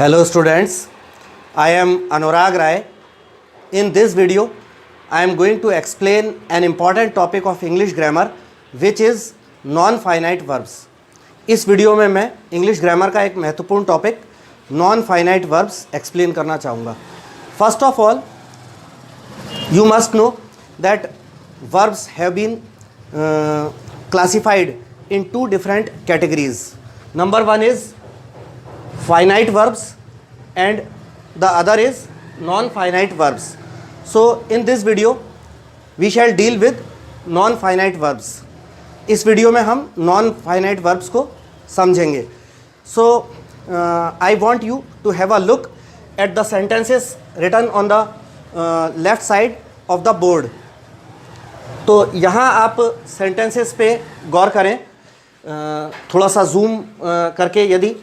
Hello students, I am Anurag Rai. In this video, I am going to explain an important topic of English grammar which is non-finite verbs. इस video में मैं English grammar का एक महत्वपूर्ण topic non finite verbs explain करना चाहूँगा. First of all, you must know that verbs have been classified in two different categories. Number one is finite verbs and the other is non-finite verbs. So in this video we shall deal with non-finite verbs. इस video में हम non-finite verbs को समझेंगे. So I want you to have a look at the sentences written on the left side of the board. तो यहाँ आप sentences पे गौर करें. थोड़ा सा जूम करके यदि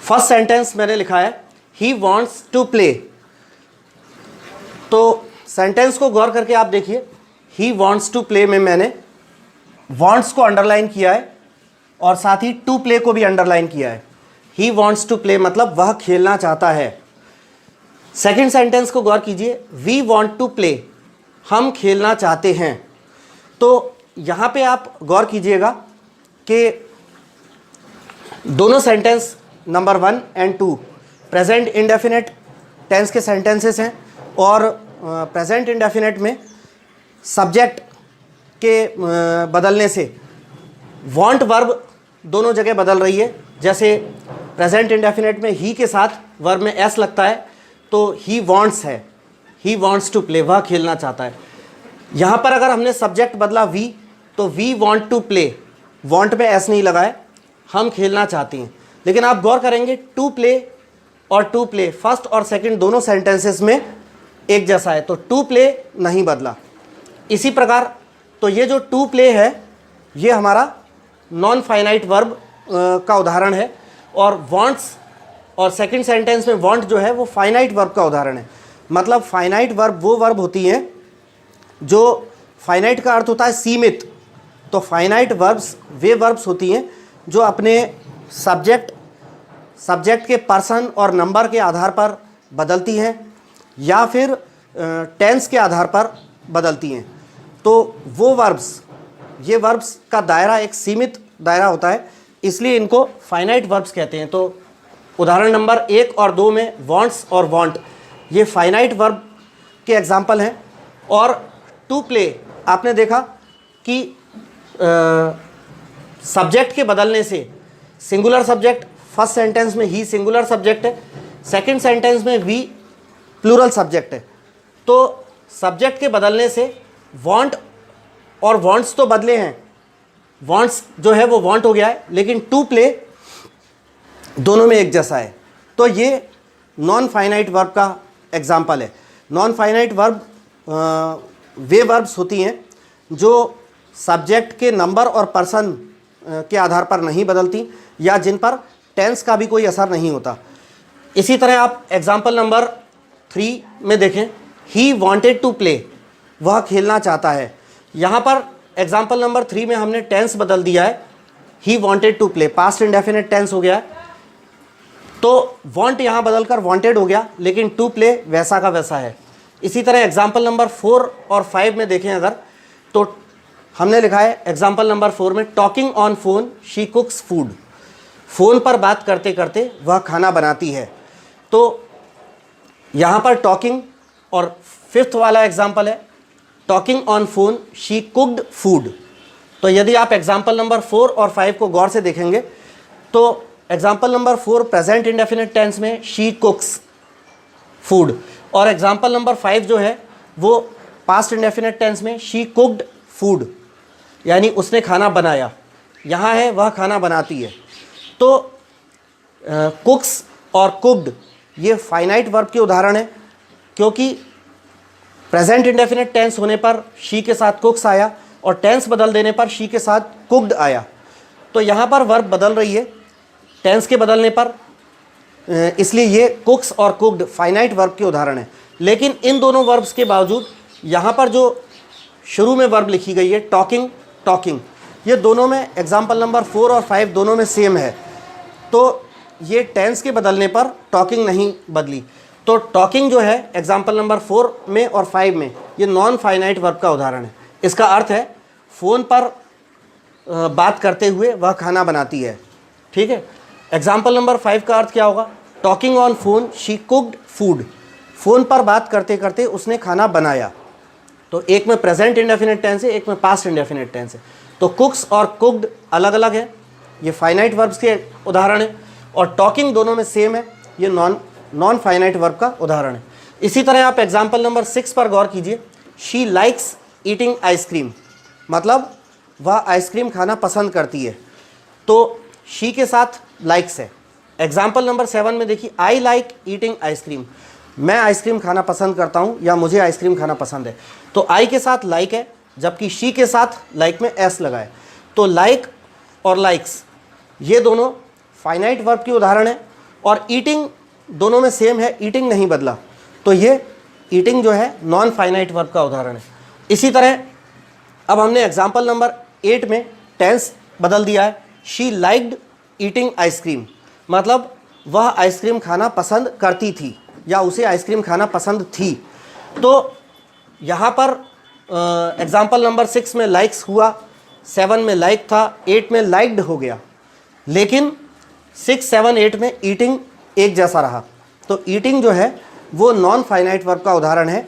फर्स्ट सेंटेंस मैंने लिखा है ही वॉन्ट्स टू प्ले, तो सेंटेंस को गौर करके आप देखिए ही वॉन्ट्स टू प्ले में मैंने वॉन्ट्स को अंडरलाइन किया है और साथ ही टू प्ले को भी अंडरलाइन किया है. ही वॉन्ट्स टू प्ले मतलब वह खेलना चाहता है. सेकेंड सेंटेंस को गौर कीजिए, वी वॉन्ट टू प्ले, हम खेलना चाहते हैं. तो यहाँ पे आप गौर कीजिएगा कि दोनों sentence number 1 and 2 present indefinite tense के सेंटेंसेस हैं और प्रेजेंट इंडेफिनेट में सब्जेक्ट के बदलने से वॉन्ट वर्ब दोनों जगह बदल रही है. जैसे प्रेजेंट इंडेफिनेट में ही के साथ वर्ब में एस लगता है तो ही वॉन्ट्स है, ही वॉन्ट्स टू प्ले, वह खेलना चाहता है. यहाँ पर अगर हमने सब्जेक्ट बदला वी तो we want to play, want में एस नहीं लगाए, हम खेलना चाहते हैं. लेकिन आप गौर करेंगे टू प्ले और टू प्ले फर्स्ट और सेकंड दोनों सेंटेंसेस में एक जैसा है, तो टू प्ले नहीं बदला. इसी प्रकार तो ये जो टू प्ले है ये हमारा नॉन फाइनाइट वर्ब का उदाहरण है और वॉन्ट्स और सेकंड सेंटेंस में वांट जो है वो फाइनाइट वर्ब का उदाहरण है. मतलब फाइनाइट वर्ब वो वर्ब होती हैं जो फाइनाइट का अर्थ होता है सीमित, तो फाइनाइट वर्ब्स वे वर्ब्स होती हैं जो अपने सब्जेक्ट के पर्सन और नंबर के आधार पर बदलती हैं या फिर टेंस के आधार पर बदलती हैं. तो वो वर्ब्स, ये वर्ब्स का दायरा एक सीमित दायरा होता है, इसलिए इनको फाइनाइट वर्ब्स कहते हैं. तो उदाहरण नंबर 1 और 2 में वॉन्ट्स और वॉन्ट ये फाइनाइट वर्ब के एग्जाम्पल हैं. और टू प्ले आपने देखा कि सब्जेक्ट के बदलने से सिंगुलर सब्जेक्ट, फर्स्ट सेंटेंस में ही सिंगुलर सब्जेक्ट है, सेकंड सेंटेंस में वी प्लूरल सब्जेक्ट है. तो सब्जेक्ट के बदलने से वॉन्ट और वॉन्ट्स तो बदले हैं, वॉन्ट्स जो है वो वॉन्ट हो गया है, लेकिन टू प्ले दोनों में एक जैसा है. तो ये नॉन फाइनाइट वर्ब का एग्जाम्पल है. नॉन फाइनाइट वर्ब वे वर्ब्स होती हैं जो सब्जेक्ट के नंबर और पर्सन के आधार पर नहीं बदलती या जिन पर टेंस का भी कोई असर नहीं होता. इसी तरह आप एग्जाम्पल नंबर 3 में देखें, ही वॉन्टेड टू प्ले, वह खेलना चाहता है. यहाँ पर एग्जाम्पल नंबर 3 में हमने टेंस बदल दिया है, he wanted to play past indefinite tense हो गया है, तो वॉन्ट यहाँ बदलकर वॉन्टेड हो गया, लेकिन टू प्ले वैसा का वैसा है. इसी तरह एग्जाम्पल नंबर 4 और 5 में देखें अगर, तो हमने लिखा है एग्जाम्पल नंबर 4 में talking on phone she cooks food, phone पर बात करते करते वह खाना बनाती है. तो यहाँ पर टॉकिंग और 5th वाला एग्जाम्पल है talking on phone she cooked food. तो यदि आप एग्जाम्पल नंबर 4 और 5 को गौर से देखेंगे तो example number 4 present indefinite tense में शी कुक्स फूड और एग्जाम्पल नंबर 5 जो है वो पास्ट इंडेफिनिट टेंस में शी कुक्ड फूड, यानी उसने खाना बनाया. यहाँ है वह खाना बनाती है. तो कुक्स और कुक्ड ये फाइनाइट वर्ब के उदाहरण है, क्योंकि प्रेजेंट इंडेफिनिट टेंस होने पर शी के साथ कुक्स आया और टेंस बदल देने पर शी के साथ कुक्ड आया. तो यहाँ पर वर्ब बदल रही है टेंस के बदलने पर, इसलिए ये कुक्स और कुक्ड फाइनाइट वर्ब के उदाहरण है. लेकिन इन दोनों वर्ब्स के बावजूद यहाँ पर जो शुरू में वर्ब लिखी गई है टॉकिंग, टॉकिंग, ये दोनों में एग्जाम्पल नंबर 4 और 5 दोनों में सेम है. तो ये टेंस के बदलने पर टॉकिंग नहीं बदली। तो टॉकिंग जो है एग्जाम्पल नंबर 4 में और 5 में ये नॉन फाइनाइट वर्ब का उदाहरण है। इसका अर्थ है फ़ोन पर बात करते हुए वह खाना बनाती है। ठीक है। एग्जाम्पल नंबर 5 का अर्थ क्या होगा? Talking on phone she cooked food. Phone पर बात करते करते उसने खाना बनाया। तो एक में प्रेजेंट इंडेफिनिट टेंस है, एक में पास्ट इंडेफिनिट टेंस है। तो कुक्स और कुक्ड अलग अलग है, ये फाइनाइट वर्ब्स के उदाहरण है। और टॉकिंग दोनों में सेम है, ये नॉन फाइनाइट वर्ब का उदाहरण है। इसी तरह आप एग्जाम्पल नंबर 6 पर गौर कीजिए। शी लाइक्स ईटिंग आइसक्रीम, मतलब वह आइसक्रीम खाना पसंद करती है। तो शी के साथ लाइक्स है। एग्जाम्पल नंबर 7 में देखिए, आई लाइक ईटिंग आइसक्रीम, मैं आइसक्रीम खाना पसंद करता हूँ या मुझे आइसक्रीम खाना पसंद है। तो आई के साथ लाइक है, जबकि शी के साथ लाइक में एस लगा है। तो लाइक और लाइक्स ये दोनों फाइनाइट वर्ब की उदाहरण है। और ईटिंग दोनों में सेम है, ईटिंग नहीं बदला, तो ये ईटिंग जो है नॉन फाइनाइट वर्ब का उदाहरण है। इसी तरह अब हमने एग्जाम्पल नंबर 8 में टेंस बदल दिया है। शी लाइक्ड ईटिंग आइसक्रीम, मतलब वह आइसक्रीम खाना पसंद करती थी या उसे आइसक्रीम खाना पसंद थी। तो यहाँ पर एग्जाम्पल नंबर 6 में लाइक्स हुआ, 7 में लाइक था, 8 में लाइक्ड हो गया, लेकिन 6, 7, 8 में ईटिंग एक जैसा रहा। तो ईटिंग जो है वो नॉन फाइनाइट वर्ब का उदाहरण है।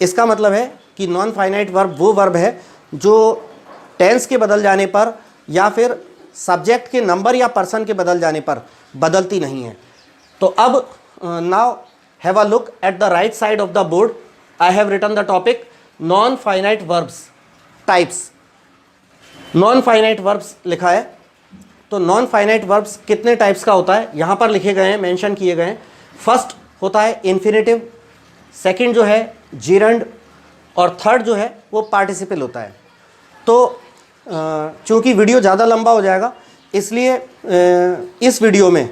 इसका मतलब है कि नॉन फाइनाइट वर्ब वो वर्ब है जो टेंस के बदल जाने पर या फिर सब्जेक्ट के नंबर या पर्सन के बदल जाने पर बदलती नहीं है। तो अब now have a look at the right side of the board. I have written the topic non finite verbs types. Non finite verbs लिखा है। तो नॉन फाइनाइट वर्ब्स कितने टाइप्स का होता है यहाँ पर लिखे गए हैं, मेंशन किए गए हैं। फर्स्ट होता है इन्फिनेटिव, सेकंड जो है जीरंड, और थर्ड जो है वो पार्टिसिपल होता है। तो चूँकि वीडियो ज़्यादा लंबा हो जाएगा, इसलिए इस वीडियो में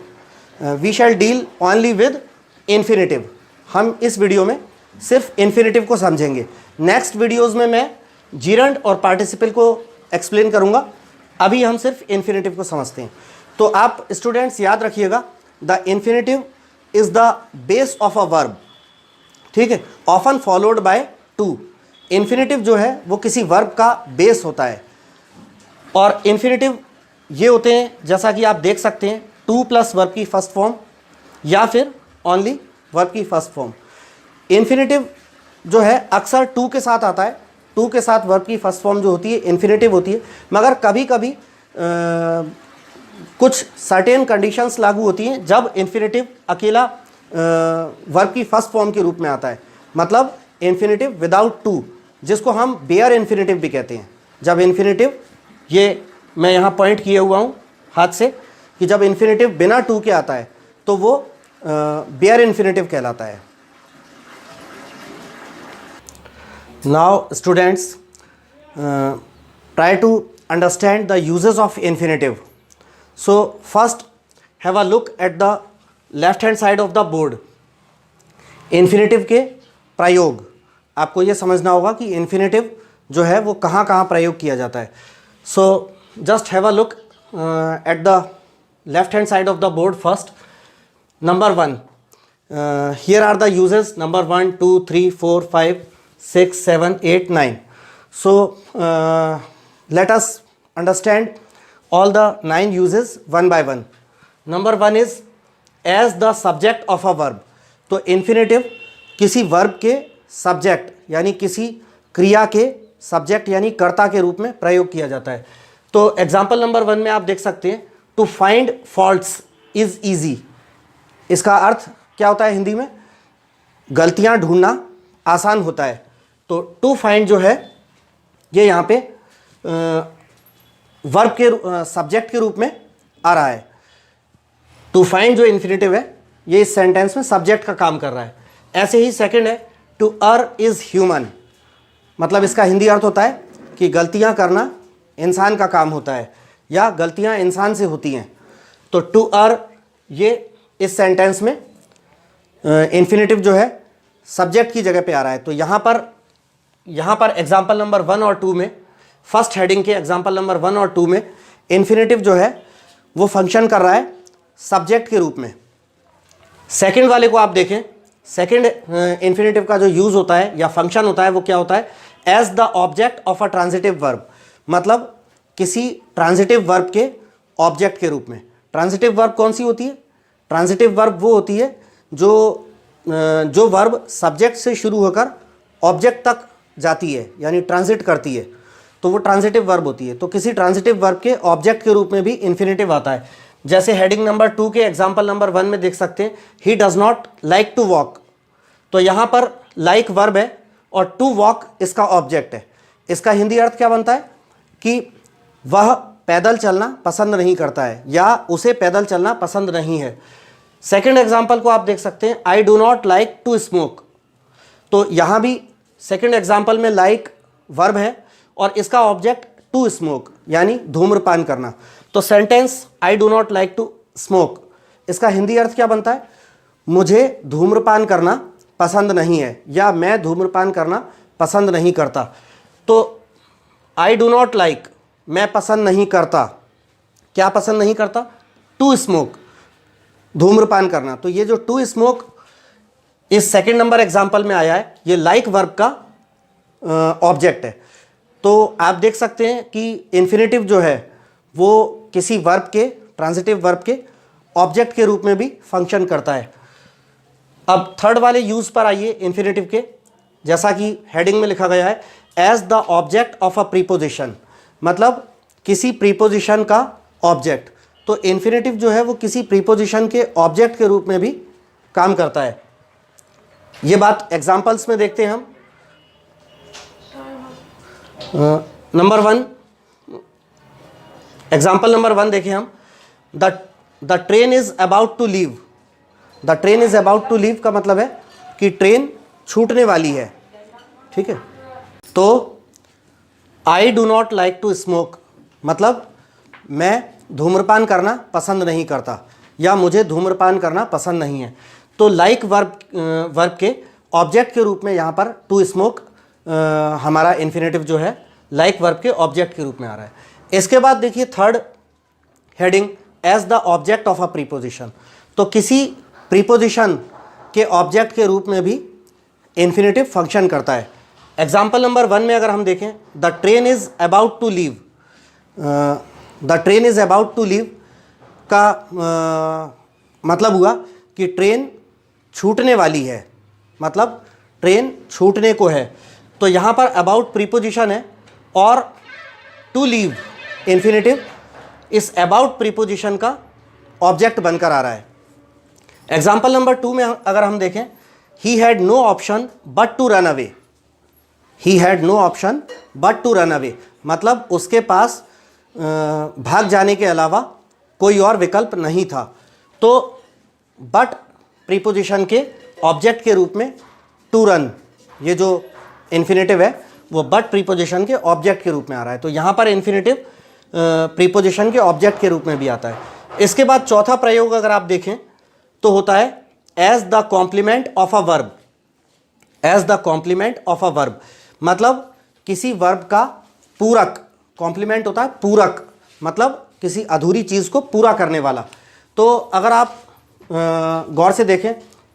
we shall deal only with infinitive. हम इस वीडियो में सिर्फ इन्फिनेटिव को समझेंगे। नेक्स्ट वीडियोज़ में मैं जीरंड और पार्टिसिपल को एक्सप्लेन करूँगा। अभी हम सिर्फ इन्फिनेटिव को समझते हैं। तो आप स्टूडेंट्स याद रखिएगा, the infinitive is the base of a verb. ठीक है, often followed by two. Infinitive जो है वो किसी वर्ब का बेस होता है। और इन्फिनेटिव ये होते हैं, जैसा कि आप देख सकते हैं, टू प्लस वर्ब की फर्स्ट फॉर्म या फिर ओनली वर्ब की फर्स्ट फॉर्म। इन्फिनेटिव जो है अक्सर टू के साथ आता है। टू के साथ वर्ब की फर्स्ट फॉर्म जो होती है इन्फिनेटिव होती है, मगर कभी कभी कुछ सर्टेन कंडीशंस लागू होती हैं जब इन्फिनेटिव अकेला वर्ब की फर्स्ट फॉर्म के रूप में आता है। मतलब इन्फिनेटिव विदाउट टू, जिसको हम बेयर इन्फिनेटिव भी कहते हैं। जब इन्फिनेटिव, ये मैं यहाँ पॉइंट किए हुआ हूँ हाथ से, कि जब इन्फिनेटिव बिना टू के आता है तो वो बेयर इन्फिनेटिव कहलाता है। Now students try to understand the uses of infinitive. So first have a look at the left hand side of the board. Infinitive के प्रयोग, आपको ये समझना होगा कि इन्फिनेटिव जो है वो कहाँ कहाँ प्रयोग किया जाता है। So just have a look at the left hand side of the board first. Number 1, here are the uses, number 1, 2, 3, 4, 5, 6, 7, 8, 9. So let us understand all the 9 uses one by one. Number 1 is as the subject of a verb. तो infinitive किसी verb के subject यानी किसी क्रिया के subject यानी कर्ता के रूप में प्रयोग किया जाता है। तो एग्जाम्पल नंबर 1 में आप देख सकते हैं, to find faults is easy. इसका अर्थ क्या होता है हिंदी में? गलतियां ढूंढना आसान होता है। तो टू फाइंड जो है ये यहाँ पे वर्ब के सब्जेक्ट के रूप में आ रहा है। टू फाइंड जो इन्फिनेटिव है ये इस सेंटेंस में सब्जेक्ट का काम कर रहा है। ऐसे ही सेकंड है, टू अर्र इज़ ह्यूमन, मतलब इसका हिंदी अर्थ होता है कि गलतियाँ करना इंसान का काम होता है या गलतियाँ इंसान से होती हैं। तो टू अर्र ये इस सेंटेंस में इन्फिनेटिव जो है सब्जेक्ट की जगह पे आ रहा है। तो यहाँ पर एग्जाम्पल नंबर 1 और 2 में, फर्स्ट हेडिंग के एग्जाम्पल नंबर 1 और 2 में इन्फिनेटिव जो है वो फंक्शन कर रहा है सब्जेक्ट के रूप में। सेकंड वाले को आप देखें, सेकंड इन्फिनेटिव का जो यूज़ होता है या फंक्शन होता है वो क्या होता है, as the object of a transitive verb, मतलब किसी ट्रांजिटिव वर्ब के ऑब्जेक्ट के रूप में। ट्रांजिटिव वर्ब कौन सी होती है? ट्रांजिटिव वर्ब वो होती है जो वर्ब सब्जेक्ट से शुरू होकर ऑब्जेक्ट तक जाती है, यानी ट्रांजिट करती है, तो वो ट्रांजिटिव वर्ब होती है। तो किसी ट्रांजिटिव वर्ब के ऑब्जेक्ट के रूप में भी इन्फिनेटिव आता है। जैसे हेडिंग नंबर 2 के एग्जाम्पल नंबर 1 में देख सकते हैं, he does not like to walk. तो यहाँ पर लाइक वर्ब है और टू वॉक इसका ऑब्जेक्ट है। इसका हिंदी अर्थ क्या बनता है कि वह पैदल चलना पसंद नहीं करता है या उसे पैदल चलना पसंद नहीं है। सेकेंड एग्जाम्पल को आप देख सकते हैं, I do not like to smoke. तो यहाँ भी सेकेंड एग्जाम्पल में लाइक वर्ब है और इसका ऑब्जेक्ट टू स्मोक यानी धूम्रपान करना। तो sentence I do not like to smoke, इसका हिंदी अर्थ क्या बनता है, मुझे धूम्रपान करना पसंद नहीं है या मैं धूम्रपान करना पसंद नहीं करता। तो आई डू नॉट लाइक, मैं पसंद नहीं करता, क्या पसंद नहीं करता, टू स्मोक, धूम्रपान करना। तो ये जो टू स्मोक इस सेकंड नंबर एग्जाम्पल में आया है, ये लाइक वर्ब का ऑब्जेक्ट है। तो आप देख सकते हैं कि इन्फिनेटिव जो है वो किसी वर्ब के, ट्रांजिटिव वर्ब के ऑब्जेक्ट के रूप में भी फंक्शन करता है। अब थर्ड वाले यूज़ पर आइए इन्फिनेटिव के। जैसा कि हेडिंग में लिखा गया है, as the object of a preposition, मतलब किसी प्रीपोजिशन का ऑब्जेक्ट। तो इन्फिनेटिव जो है वो किसी प्रीपोजिशन के ऑब्जेक्ट के रूप में भी काम करता है। ये बात एग्जाम्पल्स में देखते हैं हम। नंबर 1, एग्जाम्पल नंबर 1 देखें हम, the train is about to leave. The train is about to leave का मतलब है कि ट्रेन छूटने वाली है, ठीक है। तो I do not like to smoke, मतलब मैं धूम्रपान करना पसंद नहीं करता या मुझे धूम्रपान करना पसंद नहीं है। तो लाइक वर्ब के ऑब्जेक्ट के रूप में यहाँ पर टू स्मोक हमारा इन्फिनेटिव जो है लाइक वर्ब के ऑब्जेक्ट के रूप में आ रहा है। इसके बाद देखिए third heading, as the object of a preposition. तो किसी प्रीपोजिशन के ऑब्जेक्ट के रूप में भी इन्फिनेटिव फंक्शन करता है। एग्जाम्पल नंबर 1 में अगर हम देखें, the train is about to leave. The train is about to leave का मतलब हुआ कि ट्रेन छूटने वाली है, मतलब ट्रेन छूटने को है। तो यहाँ पर अबाउट प्रीपोजिशन है और टू लीव इन्फिनेटिव इस अबाउट प्रीपोजिशन का ऑब्जेक्ट बनकर आ रहा है। एग्जाम्पल नंबर 2 में अगर हम देखें, he had no option but to run away. He had no option but to run away, मतलब उसके पास भाग जाने के अलावा कोई और विकल्प नहीं था। तो बट प्रीपोजिशन के ऑब्जेक्ट के रूप में टू रन, ये जो इन्फिनेटिव है वो बट प्रीपोजिशन के ऑब्जेक्ट के रूप में आ रहा है। तो यहाँ पर इन्फिनेटिव प्रीपोजिशन के ऑब्जेक्ट के रूप में भी आता है। इसके बाद चौथा प्रयोग अगर आप देखें तो होता है as the complement of a verb. As the complement of a verb, मतलब किसी वर्ब का पूरक। कॉम्प्लीमेंट होता है पूरक, मतलब किसी अधूरी चीज़ को पूरा करने वाला। तो अगर आप गौर से देखें,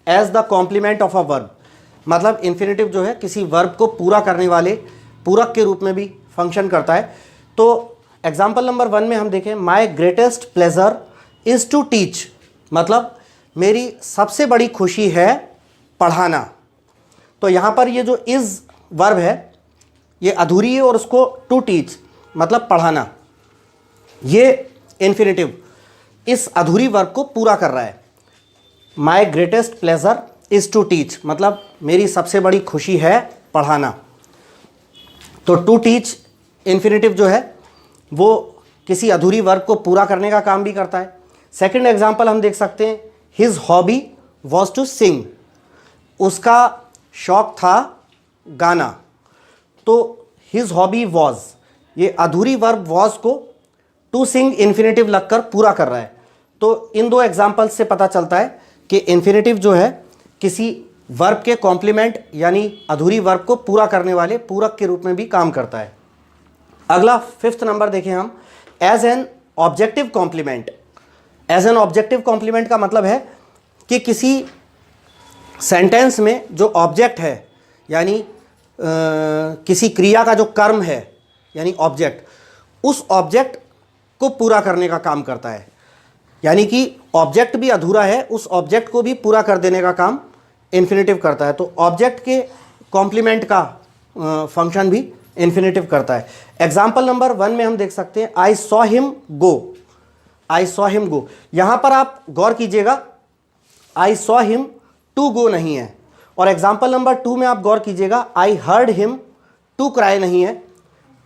as the complement of a verb, मतलब इन्फिनेटिव जो है किसी वर्ब को पूरा करने वाले पूरक के रूप में भी फंक्शन करता है। तो एग्जाम्पल नंबर 1 में हम देखें, my greatest pleasure is to teach, मतलब मेरी सबसे बड़ी खुशी है पढ़ाना। तो यहाँ पर ये जो इज़ वर्ब है ये अधूरी है और उसको टू टीच मतलब पढ़ाना, ये इन्फिनेटिव इस अधूरी वर्ब को पूरा कर रहा है। My greatest pleasure is to teach, मतलब मेरी सबसे बड़ी खुशी है पढ़ाना। तो टू टीच इन्फिनेटिव जो है वो किसी अधूरी वर्ब को पूरा करने का काम भी करता है। सेकंड एग्जांपल हम देख सकते हैं, his hobby was to sing, उसका शौक था गाना। तो हिज हॉबी वॉज, ये अधूरी वर्ब वॉज को टू सिंग इन्फिनेटिव लगकर पूरा कर रहा है। तो इन दो एग्जाम्पल से पता चलता है कि इन्फिनेटिव जो है किसी वर्ब के कॉम्प्लीमेंट यानी अधूरी वर्ब को पूरा करने वाले पूरक के रूप में भी काम करता है। अगला 5th नंबर देखें हम, as an objective complement. As an objective complement का मतलब है कि किसी सेंटेंस में जो ऑब्जेक्ट है, यानी किसी क्रिया का जो कर्म है यानी ऑब्जेक्ट, उस ऑब्जेक्ट को पूरा करने का काम करता है। यानी कि ऑब्जेक्ट भी अधूरा है, उस ऑब्जेक्ट को भी पूरा कर देने का काम इन्फिनेटिव करता है। तो ऑब्जेक्ट के कॉम्प्लीमेंट का फंक्शन भी इन्फिनेटिव करता है। एग्जाम्पल नंबर 1 में हम देख सकते हैं I saw him go. I saw him go, यहां पर आप गौर कीजिएगा I saw him to go नहीं है। और एग्जाम्पल नंबर 2 में आप गौर कीजिएगा I heard him to cry नहीं है,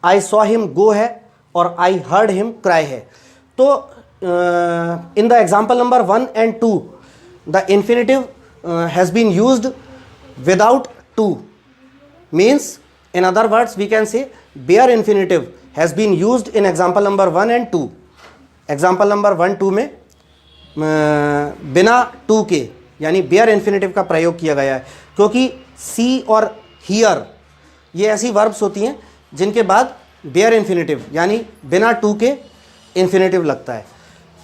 आई सॉ हिम गो है और आई हर्ड हिम क्राई है। तो in the example number 1 and 2 the infinitive has been used without to, means in other words we can say bare infinitive has been used in example number 1 and 2. example number 1 2 में बिना to के यानी bare infinitive का प्रयोग किया गया है, क्योंकि see और hear ये ऐसी verbs होती हैं जिनके बाद bare infinitive यानी बिना टू के infinitive लगता है।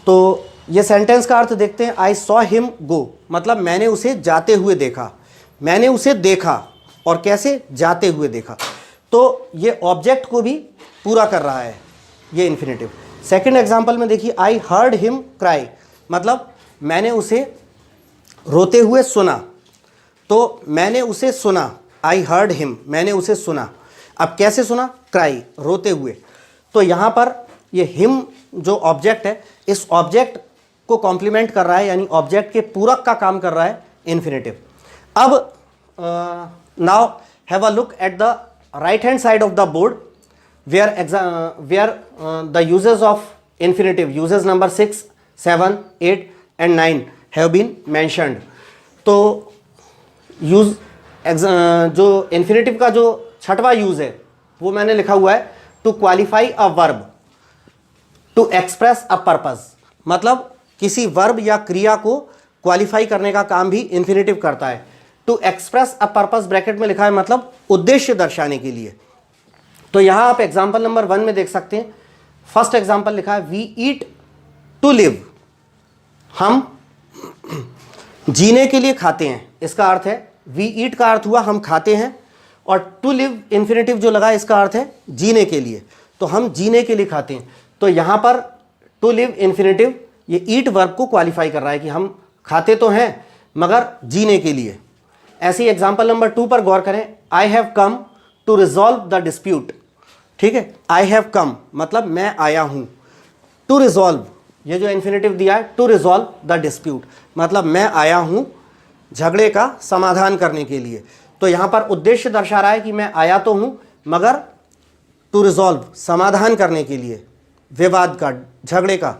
तो ये सेंटेंस का अर्थ देखते हैं, I saw him go, मतलब मैंने उसे जाते हुए देखा, मैंने उसे देखा और कैसे, जाते हुए देखा। तो ये ऑब्जेक्ट को भी पूरा कर रहा है ये इन्फिनेटिव। सेकंड एग्जांपल में देखिए आई हर्ड हिम क्राई, मतलब मैंने उसे रोते हुए सुना। तो मैंने उसे सुना, आई हर्ड हिम, मैंने उसे सुना। अब कैसे सुना, क्राई, रोते हुए। तो यहाँ पर ये हिम जो ऑब्जेक्ट है, इस ऑब्जेक्ट को कॉम्प्लीमेंट कर रहा है, यानी ऑब्जेक्ट के पूरक का काम कर रहा है इन्फिनेटिव। अब now have a look at the right hand side of the board where the uses of infinitive, uses number 6, 7, 8 and 9 have been mentioned. तो यूज जो इन्फिनेटिव का जो छठवा यूज है वो मैंने लिखा हुआ है, to qualify a verb to express a purpose, मतलब किसी वर्ब या क्रिया को क्वालिफाई करने का काम भी इन्फिनेटिव करता है। To express a purpose bracket में लिखा है, मतलब उद्देश्य दर्शाने के लिए। तो यहां आप एग्जांपल नंबर 1 में देख सकते हैं, फर्स्ट एग्जांपल लिखा है वी ईट टू लिव, हम जीने के लिए खाते हैं। इसका अर्थ है वी ईट का अर्थ हुआ हम खाते हैं, और टू लिव इन्फिनेटिव जो लगा इसका अर्थ है जीने के लिए। तो हम जीने के लिए खाते हैं। तो यहां पर टू लिव इन्फिनेटिव ये ईट वर्ब को क्वालिफाई कर रहा है कि हम खाते तो हैं मगर जीने के लिए। ऐसी एग्जाम्पल नंबर 2 पर गौर करें, I have come to resolve the dispute. ठीक है, आई हैव कम मतलब मैं आया हूं, टू रिजॉल्व ये जो इन्फिनेटिव दिया है, टू रिजॉल्व द डिस्प्यूट मतलब मैं आया हूं झगड़े का समाधान करने के लिए। तो यहां पर उद्देश्य दर्शा रहा है कि मैं आया तो हूं मगर टू रिजॉल्व समाधान करने के लिए, विवाद का, झगड़े का।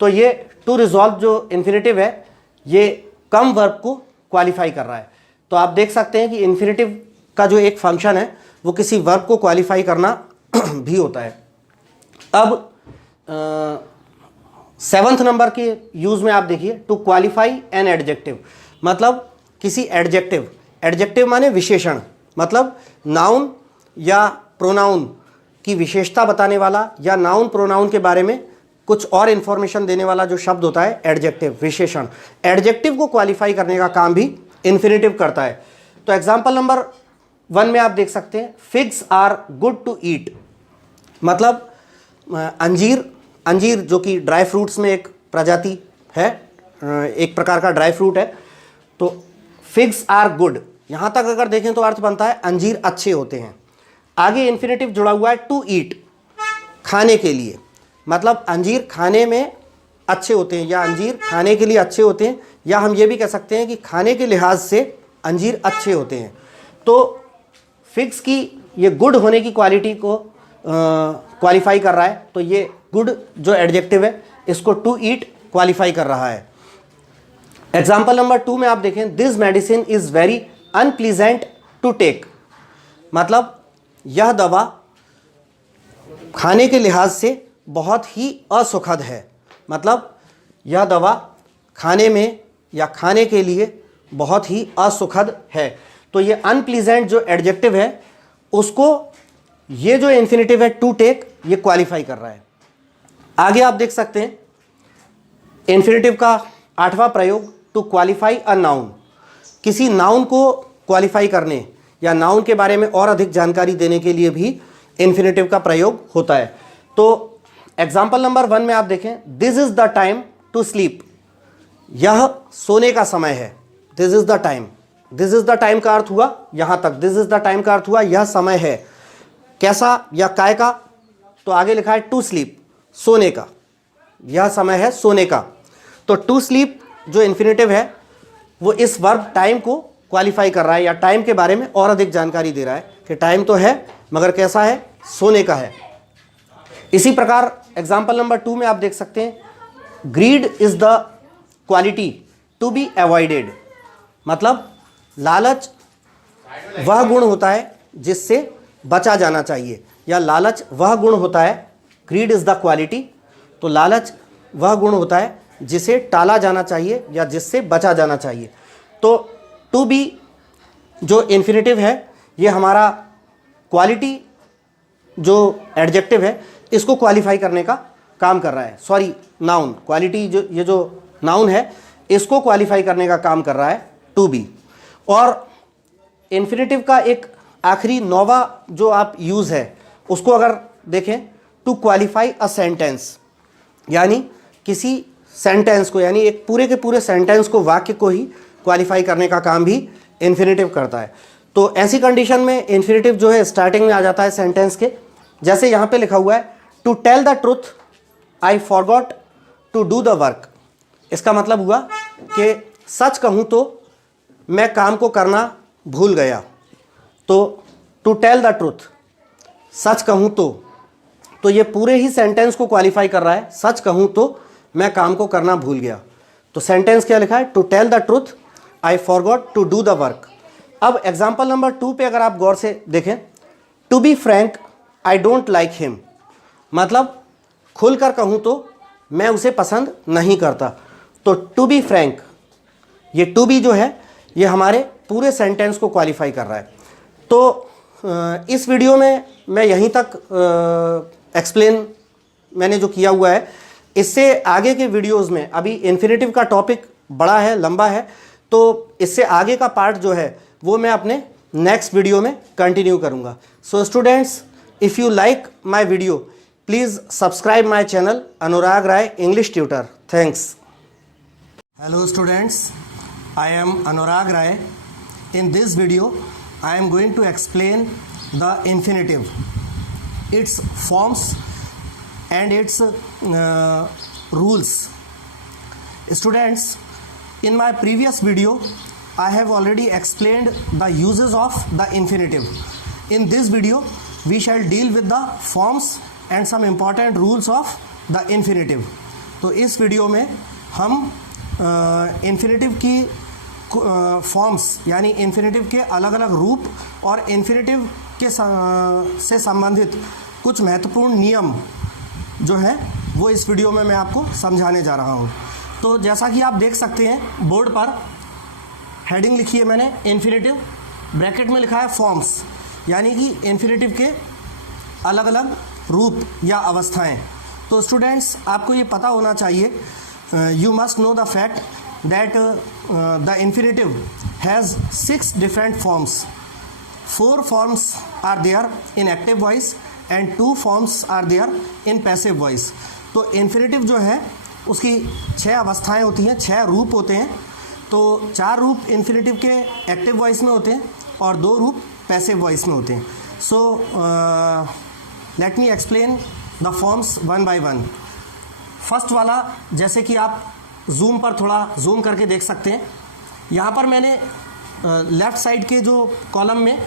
तो ये टू रिजॉल्व जो इन्फिनेटिव है ये कम वर्ब को क्वालिफाई कर रहा है। तो आप देख सकते हैं कि इन्फिनेटिव का जो एक फंक्शन है वो किसी वर्ब को क्वालिफाई करना भी होता है। अब 7th नंबर के यूज में आप देखिए, टू क्वालिफाई एन एडजेक्टिव मतलब किसी एडजेक्टिव, एडजेक्टिव माने विशेषण, मतलब नाउन या प्रोनाउन की विशेषता बताने वाला या नाउन प्रोनाउन के बारे में कुछ और इंफॉर्मेशन देने वाला जो शब्द होता है एडजेक्टिव, विशेषण। एडजेक्टिव को क्वालिफाई करने का काम भी इन्फिनेटिव करता है। तो एग्जाम्पल नंबर 1 में आप देख सकते हैं, figs are good to eat मतलब अंजीर, अंजीर जो कि ड्राई फ्रूट्स में एक प्रजाति है, एक प्रकार का ड्राई फ्रूट है। तो फिग्स आर गुड, यहां तक अगर देखें तो अर्थ बनता है अंजीर अच्छे होते हैं। आगे इन्फिनेटिव जुड़ा हुआ है टू ईट, खाने के लिए, मतलब अंजीर खाने में अच्छे होते हैं या अंजीर खाने के लिए अच्छे होते हैं, या हम ये भी कह सकते हैं कि खाने के लिहाज से अंजीर अच्छे होते हैं। तो फिग्स की ये गुड होने की क्वालिटी को क्वालिफाई कर रहा है। तो ये गुड जो एडजेक्टिव है इसको टू ईट क्वालिफाई कर रहा है। एग्जाम्पल नंबर 2 में आप देखें, this medicine is very unpleasant to take मतलब यह दवा खाने के लिहाज से बहुत ही असुखद है, मतलब यह दवा खाने में या खाने के लिए बहुत ही असुखद है। तो ये अनप्लीजेंट जो एडजेक्टिव है उसको ये जो इन्फिनेटिव है टू टेक ये क्वालिफाई कर रहा है। आगे आप देख सकते हैं इन्फिनेटिव का 8वां प्रयोग, टू क्वालिफाई अ नाउन, किसी नाउन को क्वालिफाई करने या नाउन के बारे में और अधिक जानकारी देने के लिए भी इन्फिनेटिव का प्रयोग होता है। तो एग्जाम्पल नंबर 1 में आप देखें, this is the time to sleep, यह सोने का समय है। This is the time, this is the time का अर्थ हुआ यहां तक, दिस इज द टाइम का अर्थ हुआ यह समय है, कैसा या काय का, तो आगे लिखा है टू स्लीप, सोने का, यह समय है सोने का। तो टू स्लीप जो इन्फिनेटिव है वो इस वर्ब टाइम को क्वालिफाई कर रहा है या टाइम के बारे में और अधिक जानकारी दे रहा है कि टाइम तो है मगर कैसा है, सोने का है। इसी प्रकार एग्जाम्पल नंबर 2 में आप देख सकते हैं, greed is the quality to be avoided, मतलब लालच वह गुण होता है जिससे बचा जाना चाहिए, या लालच वह गुण होता है, ग्रीड इज द क्वालिटी, तो लालच वह गुण होता है जिसे टाला जाना चाहिए या जिससे बचा जाना चाहिए। तो टू बी जो इन्फिनेटिव है ये हमारा क्वालिटी जो एडजेक्टिव है इसको क्वालिफाई करने का काम कर रहा है, सॉरी नाउन, क्वालिटी जो ये जो नाउन है इसको क्वालिफाई करने का काम कर रहा है टू बी। और इन्फिनेटिव का एक आखिरी 9वां जो आप यूज़ है उसको अगर देखें, टू क्वालिफाई अ सेंटेंस, यानी किसी सेंटेंस को, यानी एक पूरे के पूरे सेंटेंस को, वाक्य को ही क्वालिफाई करने का काम भी इन्फिनेटिव करता है। तो ऐसी कंडीशन में इन्फिनेटिव जो है स्टार्टिंग में आ जाता है सेंटेंस के, जैसे यहाँ पे लिखा हुआ है, to tell the truth I forgot to do the work. इसका मतलब हुआ कि सच कहूँ तो मैं काम को करना भूल गया। तो टू टेल द ट्रुथ, सच कहूँ तो ये पूरे ही सेंटेंस को क्वालिफाई कर रहा है, सच कहूँ तो मैं काम को करना भूल गया। तो सेंटेंस क्या लिखा है, to tell the truth I forgot to do the work. अब एग्जाम्पल नंबर 2 पे अगर आप गौर से देखें, to be frank I don't like him, मतलब खुलकर कहूँ तो मैं उसे पसंद नहीं करता। तो टू बी फ्रैंक, ये टू बी जो है ये हमारे पूरे सेंटेंस को क्वालिफाई कर रहा है। तो इस वीडियो में मैं यहीं तक एक्सप्लेन मैंने जो किया हुआ है, इससे आगे के वीडियोस में, अभी इन्फिनेटिव का टॉपिक बड़ा है, लंबा है, तो इससे आगे का पार्ट जो है वो मैं अपने नेक्स्ट वीडियो में कंटिन्यू करूँगा। So students, if you like my video please subscribe my channel Anurag Rai English tutor. Thanks. Hello students, I am Anurag Rai. In this video, I am going to explain the infinitive, its forms and its rules. Students, in my previous video, I have already explained the uses of the infinitive. In this video, we shall deal with the forms and some important rules of the infinitive. तो इस video में हम infinitive की forms यानी infinitive के अलग अलग रूप और इन्फिनेटिव के से संबंधित कुछ महत्वपूर्ण नियम जो हैं वो इस वीडियो में मैं आपको समझाने जा रहा हूँ। तो जैसा कि आप देख सकते हैं बोर्ड पर हेडिंग लिखी है मैंने इन्फिनेटिव, ब्रैकेट में लिखा है फॉर्म्स, यानी कि इन्फिनेटिव के अलग अलग रूप या अवस्थाएं। तो स्टूडेंट्स, आपको ये पता होना चाहिए, you must know the fact that the infinitive has 6 different forms. 4 forms are there in active voice and 2 forms are there in passive voice. तो infinitive जो है उसकी 6 अवस्थाएं होती हैं, 6 रूप होते हैं। तो 4 रूप infinitive के active voice में होते हैं और 2 रूप passive voice में होते हैं। So let me explain the forms one by one. First वाला, जैसे कि आप जूम पर थोड़ा जूम करके देख सकते हैं, यहाँ पर मैंने लेफ़्ट साइड के जो कॉलम में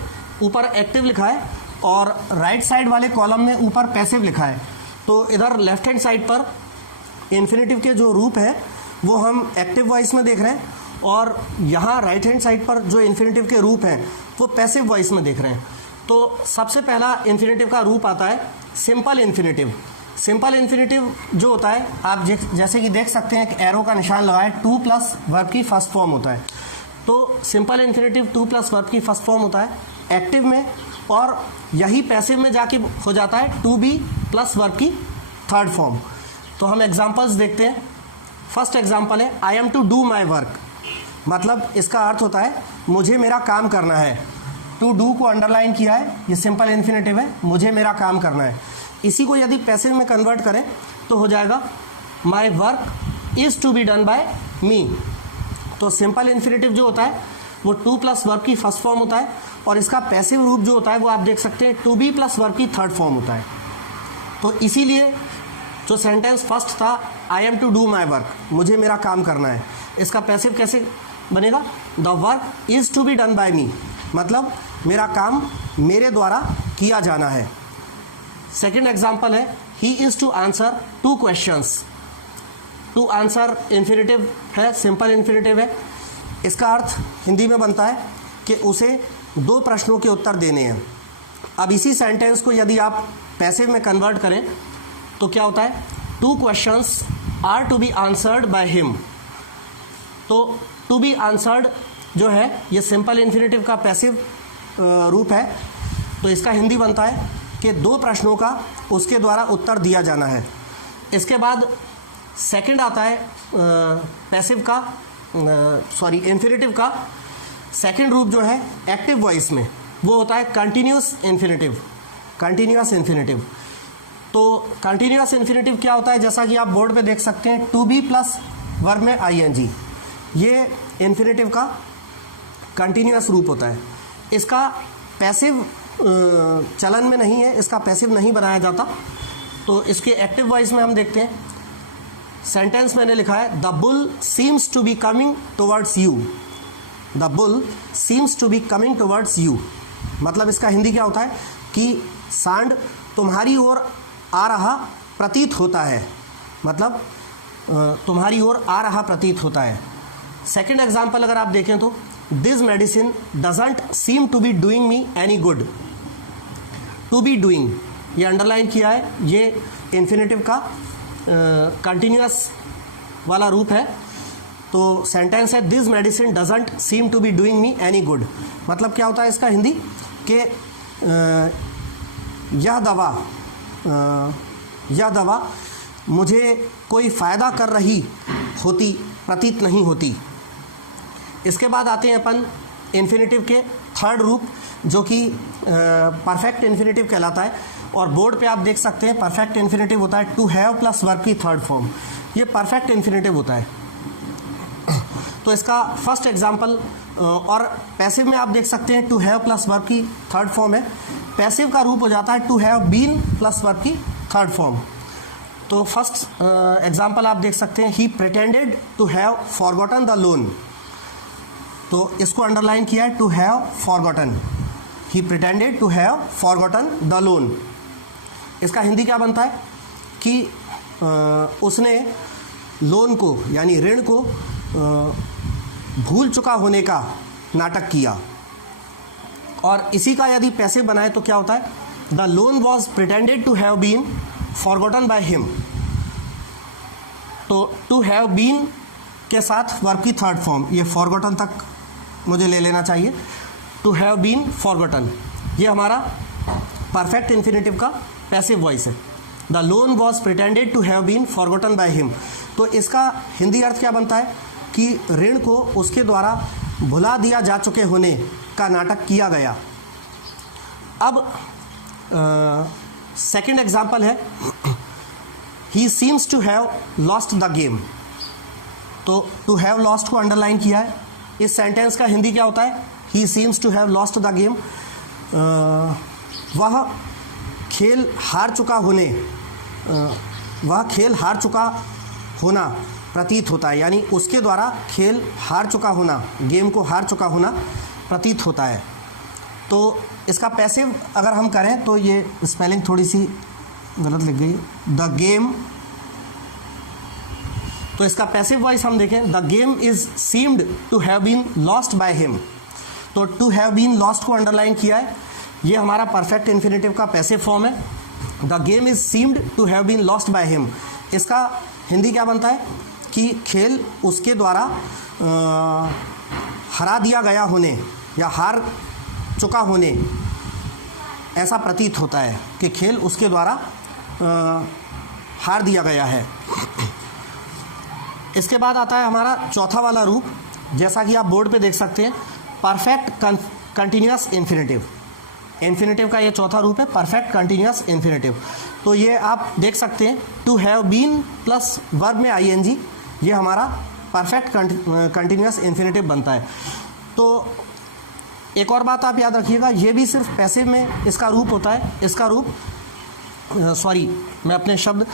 ऊपर एक्टिव लिखा है और राइट साइड वाले कॉलम में ऊपर पैसिव लिखा है। तो इधर लेफ़्ट हैंड साइड पर इन्फिनेटिव के जो रूप है वो हम एक्टिव वॉइस में देख रहे हैं और यहाँ राइट हैंड साइड पर जो इन्फिनेटिव के रूप हैं वो पैसिव वॉइस में देख रहे हैं। तो सबसे पहला इन्फिनेटिव का रूप आता है सिंपल इन्फिनेटिव। सिंपल इन्फिनेटिव जो होता है, आप जैसे कि देख सकते हैं कि एरो का निशान लगा है, 2 प्लस वर्ब की फर्स्ट फॉर्म होता है। तो सिंपल इन्फिनेटिव 2 प्लस वर्ब की फर्स्ट फॉर्म होता है एक्टिव में, और यही पैसिव में जाके हो जाता है 2 बी प्लस वर्ब की थर्ड फॉर्म। तो हम एग्जांपल्स देखते हैं। फर्स्ट एग्जाम्पल है I am to do my work, मतलब इसका अर्थ होता है मुझे मेरा काम करना है। टू डू को अंडरलाइन किया है, ये सिंपल इन्फिनेटिव है, मुझे मेरा काम करना है। इसी को यदि पैसिव में कन्वर्ट करें तो हो जाएगा my work is to be done by me. तो सिंपल इन्फिनेटिव जो होता है वो टू प्लस वर्ब की फर्स्ट फॉर्म होता है, और इसका पैसिव रूप जो होता है वो आप देख सकते हैं टू बी प्लस वर्ब की थर्ड फॉर्म होता है। तो इसीलिए जो सेंटेंस फर्स्ट था I am to do my work, मुझे मेरा काम करना है, इसका पैसिव कैसे बनेगा? The work is to be done by me, मतलब मेरा काम मेरे द्वारा किया जाना है। सेकेंड एग्जाम्पल है he is to answer two questions. To answer infinitive है, सिंपल इन्फिनेटिव है। इसका अर्थ हिंदी में बनता है कि उसे दो प्रश्नों के उत्तर देने हैं। अब इसी सेंटेंस को यदि आप पैसिव में कन्वर्ट करें तो क्या होता है? Two questions are to be answered by him. तो टू बी आंसर्ड जो है ये सिंपल इन्फिनेटिव का पैसिव रूप है, तो इसका हिंदी बनता है कि दो प्रश्नों का उसके द्वारा उत्तर दिया जाना है। इसके बाद सेकंड आता है पैसिव का इन्फिनेटिव का सेकंड रूप जो है एक्टिव वॉइस में, वो होता है कंटिन्यूअस इन्फिनेटिव। कंटिन्यूअस इन्फिनेटिव, तो कंटिन्यूअस इन्फिनेटिव क्या होता है? जैसा कि आप बोर्ड पे देख सकते हैं टू बी प्लस वर्ब में आईएनजी, ये इन्फिनेटिव का कंटिन्यूअस रूप होता है। इसका पैसिव चलन में नहीं है, इसका पैसिव नहीं बनाया जाता। तो इसके एक्टिव वॉइस में हम देखते हैं, सेंटेंस मैंने लिखा है the bull seems to be coming towards you. The bull seems to be coming towards you, मतलब इसका हिंदी क्या होता है कि सांड तुम्हारी ओर आ रहा प्रतीत होता है, मतलब तुम्हारी ओर आ रहा प्रतीत होता है। सेकेंड एग्जाम्पल अगर आप देखें तो this medicine doesn't seem to be doing me any good. To be doing ये अंडरलाइन किया है, ये इन्फिनेटिव का कंटिन्यूअस वाला रूप है। तो सेंटेंस है this medicine doesn't seem to be doing me any good, मतलब क्या होता है इसका हिंदी कि यह दवा मुझे कोई फ़ायदा कर रही होती प्रतीत नहीं होती। इसके बाद आते हैं अपन इन्फिनेटिव के थर्ड रूप जो कि परफेक्ट इन्फिनेटिव कहलाता है, और बोर्ड पे आप देख सकते हैं परफेक्ट इन्फिनेटिव होता है टू हैव प्लस वर्ब की थर्ड फॉर्म, ये परफेक्ट इन्फिनेटिव होता है। तो इसका फर्स्ट एग्जाम्पल और पैसिव में आप देख सकते हैं टू हैव प्लस वर्ब की थर्ड फॉर्म है। पैसिव का रूप हो जाता है to have been plus verb की थर्ड फॉर्म। तो फर्स्ट एग्जाम्पल आप देख सकते हैं he pretended to have forgotten the loan. तो इसको अंडरलाइन किया है to have forgotten, he pretended to have forgotten the loan. इसका हिंदी क्या बनता है कि उसने लोन को यानी ऋण को भूल चुका होने का नाटक किया। और इसी का यदि पैसिव बनाए तो क्या होता है? The loan was pretended to have been forgotten by him. तो टू हैव बीन के साथ वर्ब की थर्ड फॉर्म, ये फॉरगॉटन तक मुझे ले लेना चाहिए। टू हैव बीन फॉरगॉटन ये हमारा परफेक्ट इन्फिनेटिव का पैसिव वॉइस है। The loan was pretended to have been forgotten by him, तो इसका हिंदी अर्थ क्या बनता है कि ऋण को उसके द्वारा भुला दिया जा चुके होने का नाटक किया गया। अब सेकंड एग्जाम्पल है he seems to have lost the game. तो टू हैव लॉस्ट को अंडरलाइन किया है। इस सेंटेंस का हिंदी क्या होता है? He seems to have lost the game, वह खेल हार चुका होना प्रतीत होता है, यानी उसके द्वारा खेल हार चुका होना, गेम को हार चुका होना प्रतीत होता है। तो इसका पैसिव अगर हम करें तो ये स्पेलिंग थोड़ी सी गलत लिख गई, द गेम। तो इसका पैसिव वॉइस हम देखें the game is seemed to have been lost by him. तो टू हैव बीन लॉस्ट को अंडरलाइन किया है, ये हमारा परफेक्ट इन्फिनेटिव का पैसिव फॉर्म है। The game is seemed to have been lost by him, इसका हिंदी क्या बनता है कि खेल उसके द्वारा हरा दिया गया होने या हार चुका होने ऐसा प्रतीत होता है कि खेल उसके द्वारा हार दिया गया है। इसके बाद आता है हमारा चौथा वाला रूप, जैसा कि आप बोर्ड पे देख सकते हैं, परफेक्ट कंटिन्यूअस इन्फिनेटिव। इन्फिनेटिव का ये चौथा रूप है, परफेक्ट कंटिन्यूअस इन्फिनेटिव। तो ये आप देख सकते हैं, to have been plus verb में आईएनजी, ये हमारा परफेक्ट कंटिन्यूअस इन्फिनेटिव बनता है। तो एक और बात आप याद रखिएगा, ये भी सिर्फ पैसिव में इसका रूप होता है। इसका रूप मैं अपने शब्द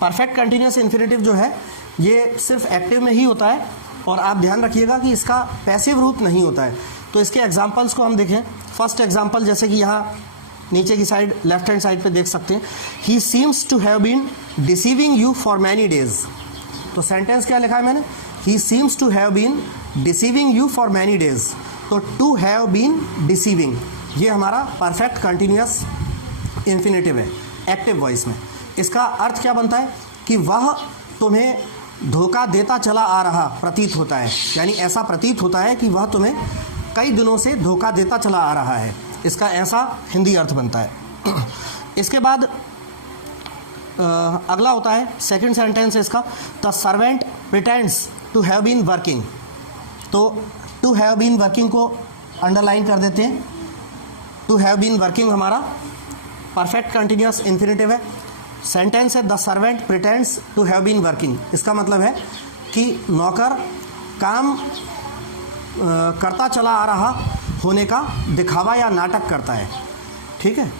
परफेक्ट कंटिन्यूअस इन्फिनेटिव जो है ये सिर्फ एक्टिव में ही होता है, और आप ध्यान रखिएगा कि इसका पैसिव रूप नहीं होता है। तो इसके एग्जांपल्स को हम देखें। फर्स्ट एग्जांपल, जैसे कि यहाँ नीचे की साइड लेफ्ट हैंड साइड पे देख सकते हैं, he seems to have been deceiving you for many days. तो सेंटेंस क्या लिखा है मैंने, he seems to have been deceiving you for many days. तो टू हैव बीन डिसीविंग ये हमारा परफेक्ट कंटिन्यूअस इन्फिनेटिव है एक्टिव वॉइस में। इसका अर्थ क्या बनता है कि वह तुम्हें धोखा देता चला आ रहा प्रतीत होता है, यानी ऐसा प्रतीत होता है कि वह तुम्हें कई दिनों से धोखा देता चला आ रहा है। इसका ऐसा हिंदी अर्थ बनता है। इसके बाद अगला होता है सेकंड सेंटेंस है इसका, the servant pretends to have been working. तो टू हैव बीन वर्किंग को अंडरलाइन कर देते हैं। टू हैव बीन वर्किंग हमारा परफेक्ट कंटिन्यूअस इन्फिनेटिव है। सेंटेंस है the servant pretends to have been working. इसका मतलब है कि नौकर काम करता चला आ रहा होने का दिखावा या नाटक करता है। ठीक है।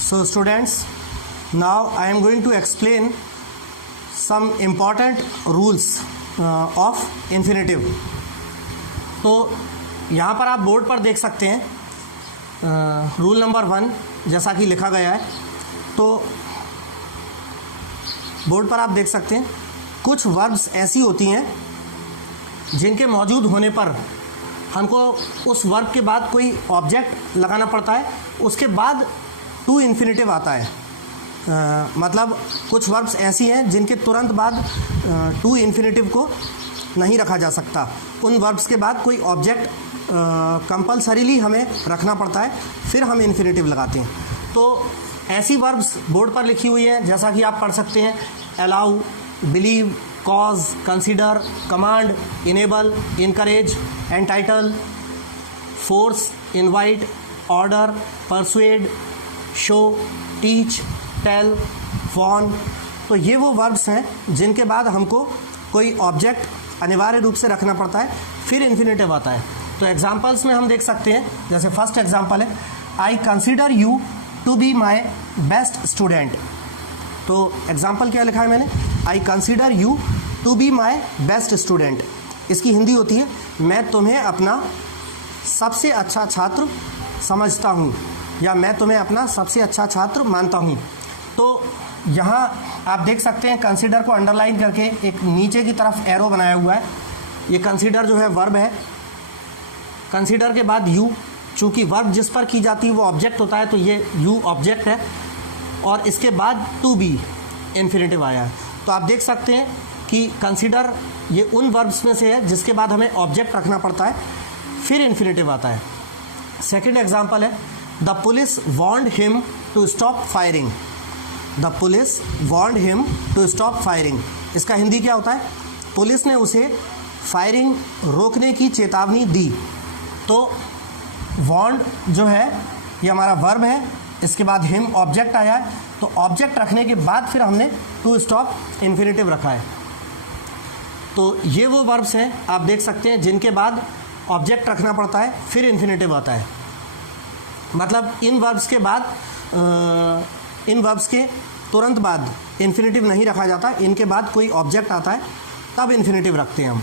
So students, now I am going to explain some important rules of infinitive. तो यहाँ पर आप बोर्ड पर देख सकते हैं रूल नंबर 1 जैसा कि लिखा गया है। तो बोर्ड पर आप देख सकते हैं कुछ वर्ब्स ऐसी होती हैं जिनके मौजूद होने पर हमको उस वर्ब के बाद कोई ऑब्जेक्ट लगाना पड़ता है, उसके बाद टू इन्फिनेटिव आता है। मतलब कुछ वर्ब्स ऐसी हैं जिनके तुरंत बाद टू इन्फिनेटिव को नहीं रखा जा सकता। उन वर्ब्स के बाद कोई ऑब्जेक्ट कंपल्सरीली हमें रखना पड़ता है, फिर हम इन्फिनेटिव लगाते हैं। तो ऐसी वर्ब्स बोर्ड पर लिखी हुई हैं, जैसा कि आप पढ़ सकते हैं, allow, believe, cause, consider, command, enable, encourage, entitle, force, invite, order, persuade, show, teach, tell, warn. तो ये वो वर्ब्स हैं जिनके बाद हमको कोई ऑब्जेक्ट अनिवार्य रूप से रखना पड़ता है, फिर इन्फिनेटिव आता है। तो एग्जाम्पल्स में हम देख सकते हैं, जैसे फर्स्ट एग्जाम्पल है, I consider you to be my best student. तो एग्जाम्पल क्या लिखा है मैंने, I consider you to be my best student. इसकी हिंदी होती है, मैं तुम्हें अपना सबसे अच्छा छात्र समझता हूँ, या मैं तुम्हें अपना सबसे अच्छा छात्र मानता हूँ। तो यहाँ आप देख सकते हैं कंसीडर को अंडरलाइन करके एक नीचे की तरफ एरो बनाया हुआ है। ये कंसीडर जो है वर्ब है, कंसीडर के बाद यू, चूँकि वर्ब जिस पर की जाती है वो ऑब्जेक्ट होता है, तो ये यू ऑब्जेक्ट है, और इसके बाद टू बी इन्फिनेटिव आया है। तो आप देख सकते हैं कि कंसीडर ये उन वर्ब्स में से है जिसके बाद हमें ऑब्जेक्ट रखना पड़ता है, फिर इन्फिनेटिव आता है। सेकेंड एग्जाम्पल है, the police warned him to stop firing. The police warned him to stop firing. इसका हिंदी क्या होता है, पुलिस ने उसे फायरिंग रोकने की चेतावनी दी। तो वार्नड जो है ये हमारा वर्ब है, इसके बाद हिम ऑब्जेक्ट आया है, तो ऑब्जेक्ट रखने के बाद फिर हमने टू स्टॉप इन्फिनेटिव रखा है। तो ये वो वर्ब्स हैं आप देख सकते हैं जिनके बाद ऑब्जेक्ट रखना पड़ता है, फिर इन्फिनेटिव आता है। मतलब इन वर्ब्स के बाद इन वर्ब्स के तुरंत बाद इन्फिनेटिव नहीं रखा जाता, इनके बाद कोई ऑब्जेक्ट आता है तब इन्फिनेटिव रखते हैं हम।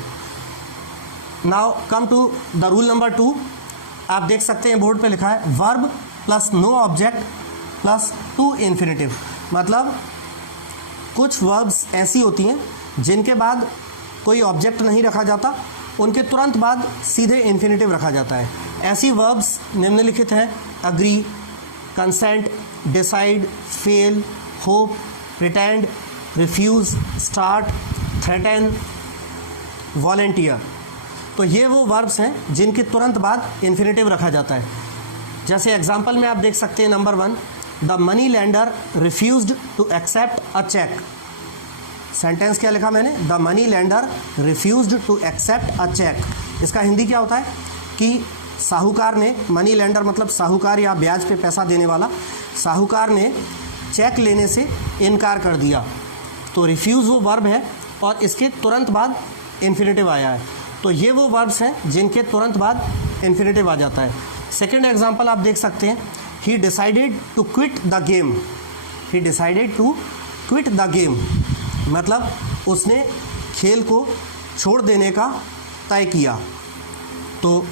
Now come to the rule number 2। आप देख सकते हैं बोर्ड पे लिखा है, verb plus no object plus to infinitive. मतलब कुछ वर्ब्स ऐसी होती हैं जिनके बाद कोई ऑब्जेक्ट नहीं रखा जाता, उनके तुरंत बाद सीधे इन्फिनेटिव रखा जाता है। ऐसी वर्ब्स निम्नलिखित हैं, agree, consent, decide, fail, hope, pretend, refuse, start, threaten, volunteer. तो ये वो वर्ब्स हैं जिनके तुरंत बाद इन्फिनेटिव रखा जाता है। जैसे एग्जांपल में आप देख सकते हैं number 1, the money lender refused to accept a cheque. Sentence क्या लिखा मैंने, the money lender refused to accept a cheque. इसका हिंदी क्या होता है कि साहूकार ने, मनी लेंडर मतलब साहूकार या ब्याज पे पैसा देने वाला, साहूकार ने चेक लेने से इनकार कर दिया। तो रिफ्यूज़ वो वर्ब है और इसके तुरंत बाद इन्फिनेटिव आया है। तो ये वो वर्ब्स हैं जिनके तुरंत बाद इन्फिनेटिव आ जाता है। सेकेंड एग्जाम्पल आप देख सकते हैं, he decided to quit the game. He decided to quit the game मतलब उसने खेल को छोड़ देने का तय किया। तो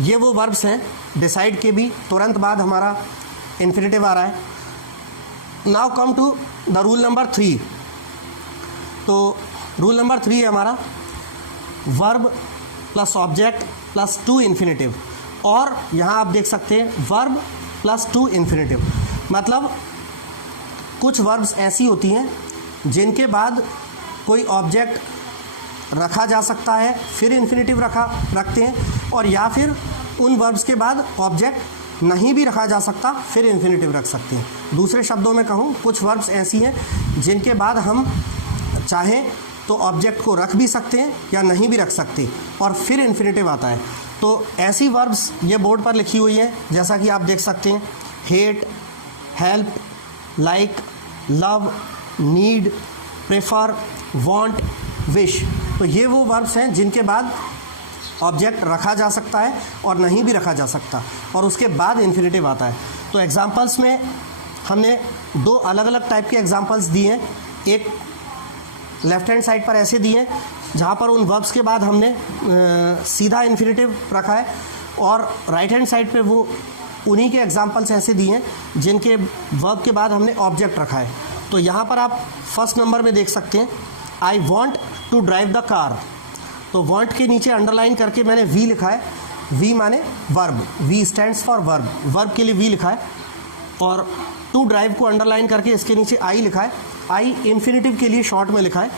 ये वो वर्ब्स हैं, डिसाइड के भी तुरंत बाद हमारा इन्फिनेटिव आ रहा है। Now come to the rule number 3। तो रूल नंबर 3 है हमारा verb plus object plus to infinitive. और यहाँ आप देख सकते हैं वर्ब प्लस टू इन्फिनेटिव मतलब कुछ वर्ब्स ऐसी होती हैं जिनके बाद कोई ऑब्जेक्ट रखा जा सकता है, फिर इन्फिनेटिव रखते हैं, और या फिर उन वर्ब्स के बाद ऑब्जेक्ट नहीं भी रखा जा सकता, फिर इन्फिनेटिव रख सकते हैं। दूसरे शब्दों में कहूँ, कुछ वर्ब्स ऐसी हैं जिनके बाद हम चाहें तो ऑब्जेक्ट को रख भी सकते हैं या नहीं भी रख सकते, और फिर इन्फिनेटिव आता है। तो ऐसी वर्ब्स ये बोर्ड पर लिखी हुई हैं, जैसा कि आप देख सकते हैं, hate, help, like, love, need, prefer, want, wish. तो ये वो वर्ब्स हैं जिनके बाद ऑब्जेक्ट रखा जा सकता है और नहीं भी रखा जा सकता, और उसके बाद इन्फिनेटिव आता है। तो एग्जांपल्स में हमने दो अलग अलग टाइप के एग्जांपल्स दिए हैं। एक लेफ्ट हैंड साइड पर ऐसे दिए हैं जहाँ पर उन वर्ब्स के बाद हमने सीधा इन्फिनेटिव रखा है, और राइट हैंड साइड पे वो उन्हीं के एग्जांपल्स ऐसे दिए हैं जिनके वर्ब के बाद हमने ऑब्जेक्ट रखा है। तो यहाँ पर आप फर्स्ट नंबर में देख सकते हैं, I want to drive the car. तो वॉन्ट के नीचे अंडरलाइन करके मैंने वी लिखा है, वी माने verb, V stands for verb, verb के लिए वी लिखा है, और टू ड्राइव को अंडरलाइन करके इसके नीचे आई लिखा है, आई इन्फिनेटिव के लिए शॉर्ट में लिखा है।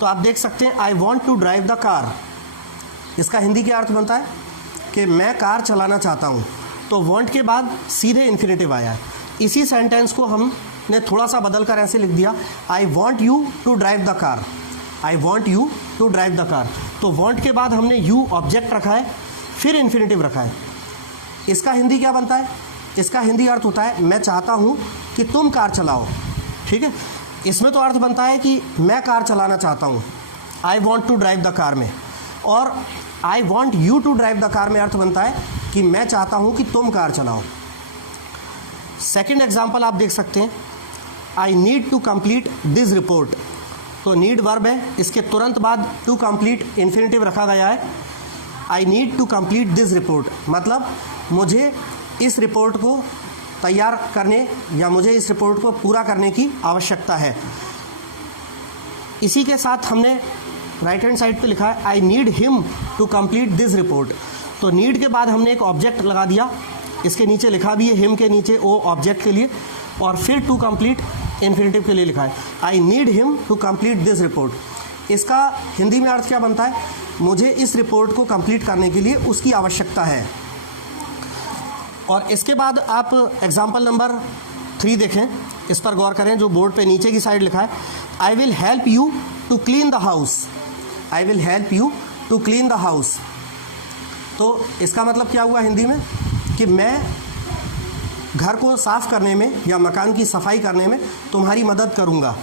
तो आप देख सकते हैं I want to drive the car, इसका हिंदी क्या अर्थ बनता है कि मैं कार चलाना चाहता हूँ। तो वॉन्ट के बाद सीधे इन्फिनेटिव आया है। इसी सेंटेंस को हमने थोड़ा सा बदल कर ऐसे लिख दिया, I want you to drive the car, I want you to drive the car. तो वॉन्ट के बाद हमने यू ऑब्जेक्ट रखा है, फिर इन्फिनेटिव रखा है। इसका हिंदी क्या बनता है, इसका हिंदी अर्थ होता है मैं चाहता हूँ कि तुम कार चलाओ। ठीक है, इसमें तो अर्थ बनता है कि मैं कार चलाना चाहता हूँ, I want to drive the car में, और I want you to drive the car में अर्थ बनता है कि मैं चाहता हूँ कि तुम कार चलाओ। सेकेंड एग्जाम्पल आप देख सकते हैं, I need to complete this report. तो नीड वर्ब है, इसके तुरंत बाद टू कंप्लीट इन्फिनेटिव रखा गया है। I need to complete this report मतलब मुझे इस रिपोर्ट को तैयार करने या मुझे इस रिपोर्ट को पूरा करने की आवश्यकता है। इसी के साथ हमने राइट हैंड साइड पे लिखा है, I need him to complete this report. तो नीड के बाद हमने एक ऑब्जेक्ट लगा दिया, इसके नीचे लिखा भी है हिम के नीचे ओ ऑब्जेक्ट के लिए, और फिर टू कंप्लीट इन्फिनेटिव के लिए लिखा है, I need him to complete this report. इसका हिंदी में अर्थ क्या बनता है, मुझे इस रिपोर्ट को कंप्लीट करने के लिए उसकी आवश्यकता है। और इसके बाद आप एग्जाम्पल नंबर 3 देखें, इस पर गौर करें, जो बोर्ड पे नीचे की साइड लिखा है, I will help you to clean the house, I will help you to clean the house. तो इसका मतलब क्या हुआ हिंदी में कि मैं घर को साफ़ करने में या मकान की सफाई करने में तुम्हारी मदद करूँगा।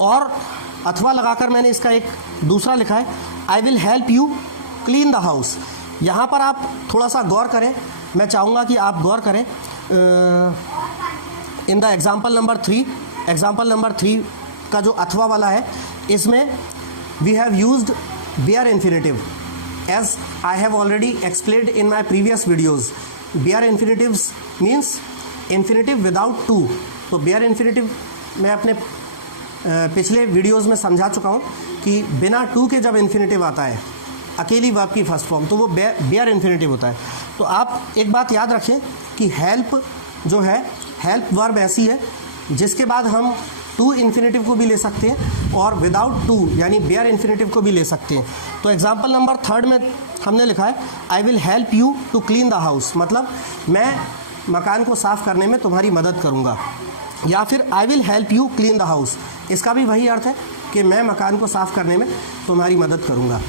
और अथवा लगाकर मैंने इसका एक दूसरा लिखा है, I will help you clean the house. यहाँ पर आप थोड़ा सा गौर करें, मैं चाहूँगा कि आप गौर करें in the example number 3। Example number 3 का जो अथवा वाला है, इसमें we have used bare infinitive as I have already explained in my previous videos. Bare infinitives means infinitive without to. तो बेयर इन्फिनेटिव मैं अपने पिछले वीडियोज़ में समझा चुका हूँ कि बिना टू के जब इन्फिनेटिव आता है, अकेली वर्ब की फर्स्ट फॉर्म, तो वो बेयर इन्फिनेटिव होता है। तो आप एक बात याद रखें कि हेल्प जो है, हेल्प वर्ब ऐसी है जिसके बाद हम टू इन्फिनेटिव को भी ले सकते हैं और विदाउट टू यानी बेयर इन्फिनेटिव को भी ले सकते हैं। तो एग्जाम्पल नंबर 3 में हमने लिखा है, I will help you to clean the house मतलब मैं मकान को साफ़ करने में तुम्हारी मदद करूँगा, या फिर आई will help you clean the house, इसका भी वही अर्थ है कि मैं मकान को साफ़ करने में तुम्हारी मदद करूँगा।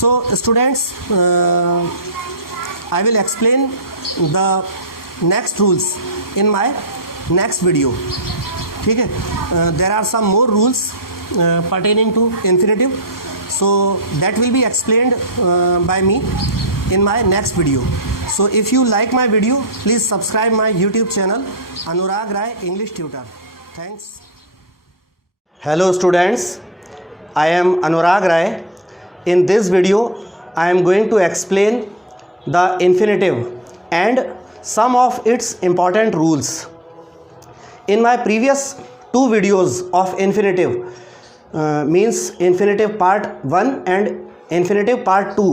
So students, I will explain the next rules in my next video, ठीक है। There are some more rules pertaining to infinitive, so that will be explained by me in my next video. So if you like my video, please subscribe my YouTube channel Anurag Rai English Tutor. Thanks. Hello students, I am Anurag Rai. In this video I am going to explain the infinitive and some of its important rules. In my previous two videos of infinitive, means infinitive part 1 and infinitive part 2,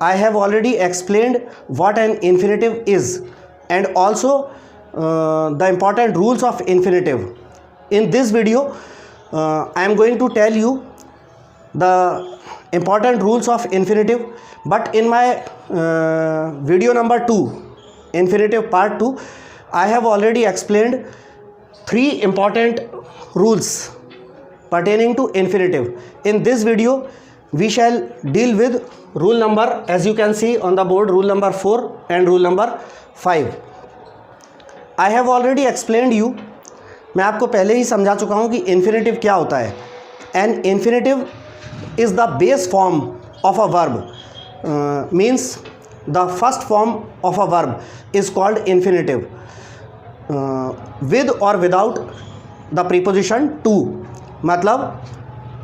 I have already explained what an infinitive is and also the important rules of infinitive. In this video I am going to tell you the important rules of infinitive, but in my video number 2, infinitive part 2, I have already explained 3 important rules pertaining to infinitive. In this video we shall deal with rule number, as you can see on the board, rule number 4 and rule number 5. I have already explained you, मैं आपको पहले ही समझा चुका हूँ कि infinitive क्या होता है। An infinitive is the base form of a verb, means the first form of a verb is called infinitive, with or without the preposition to, मतलब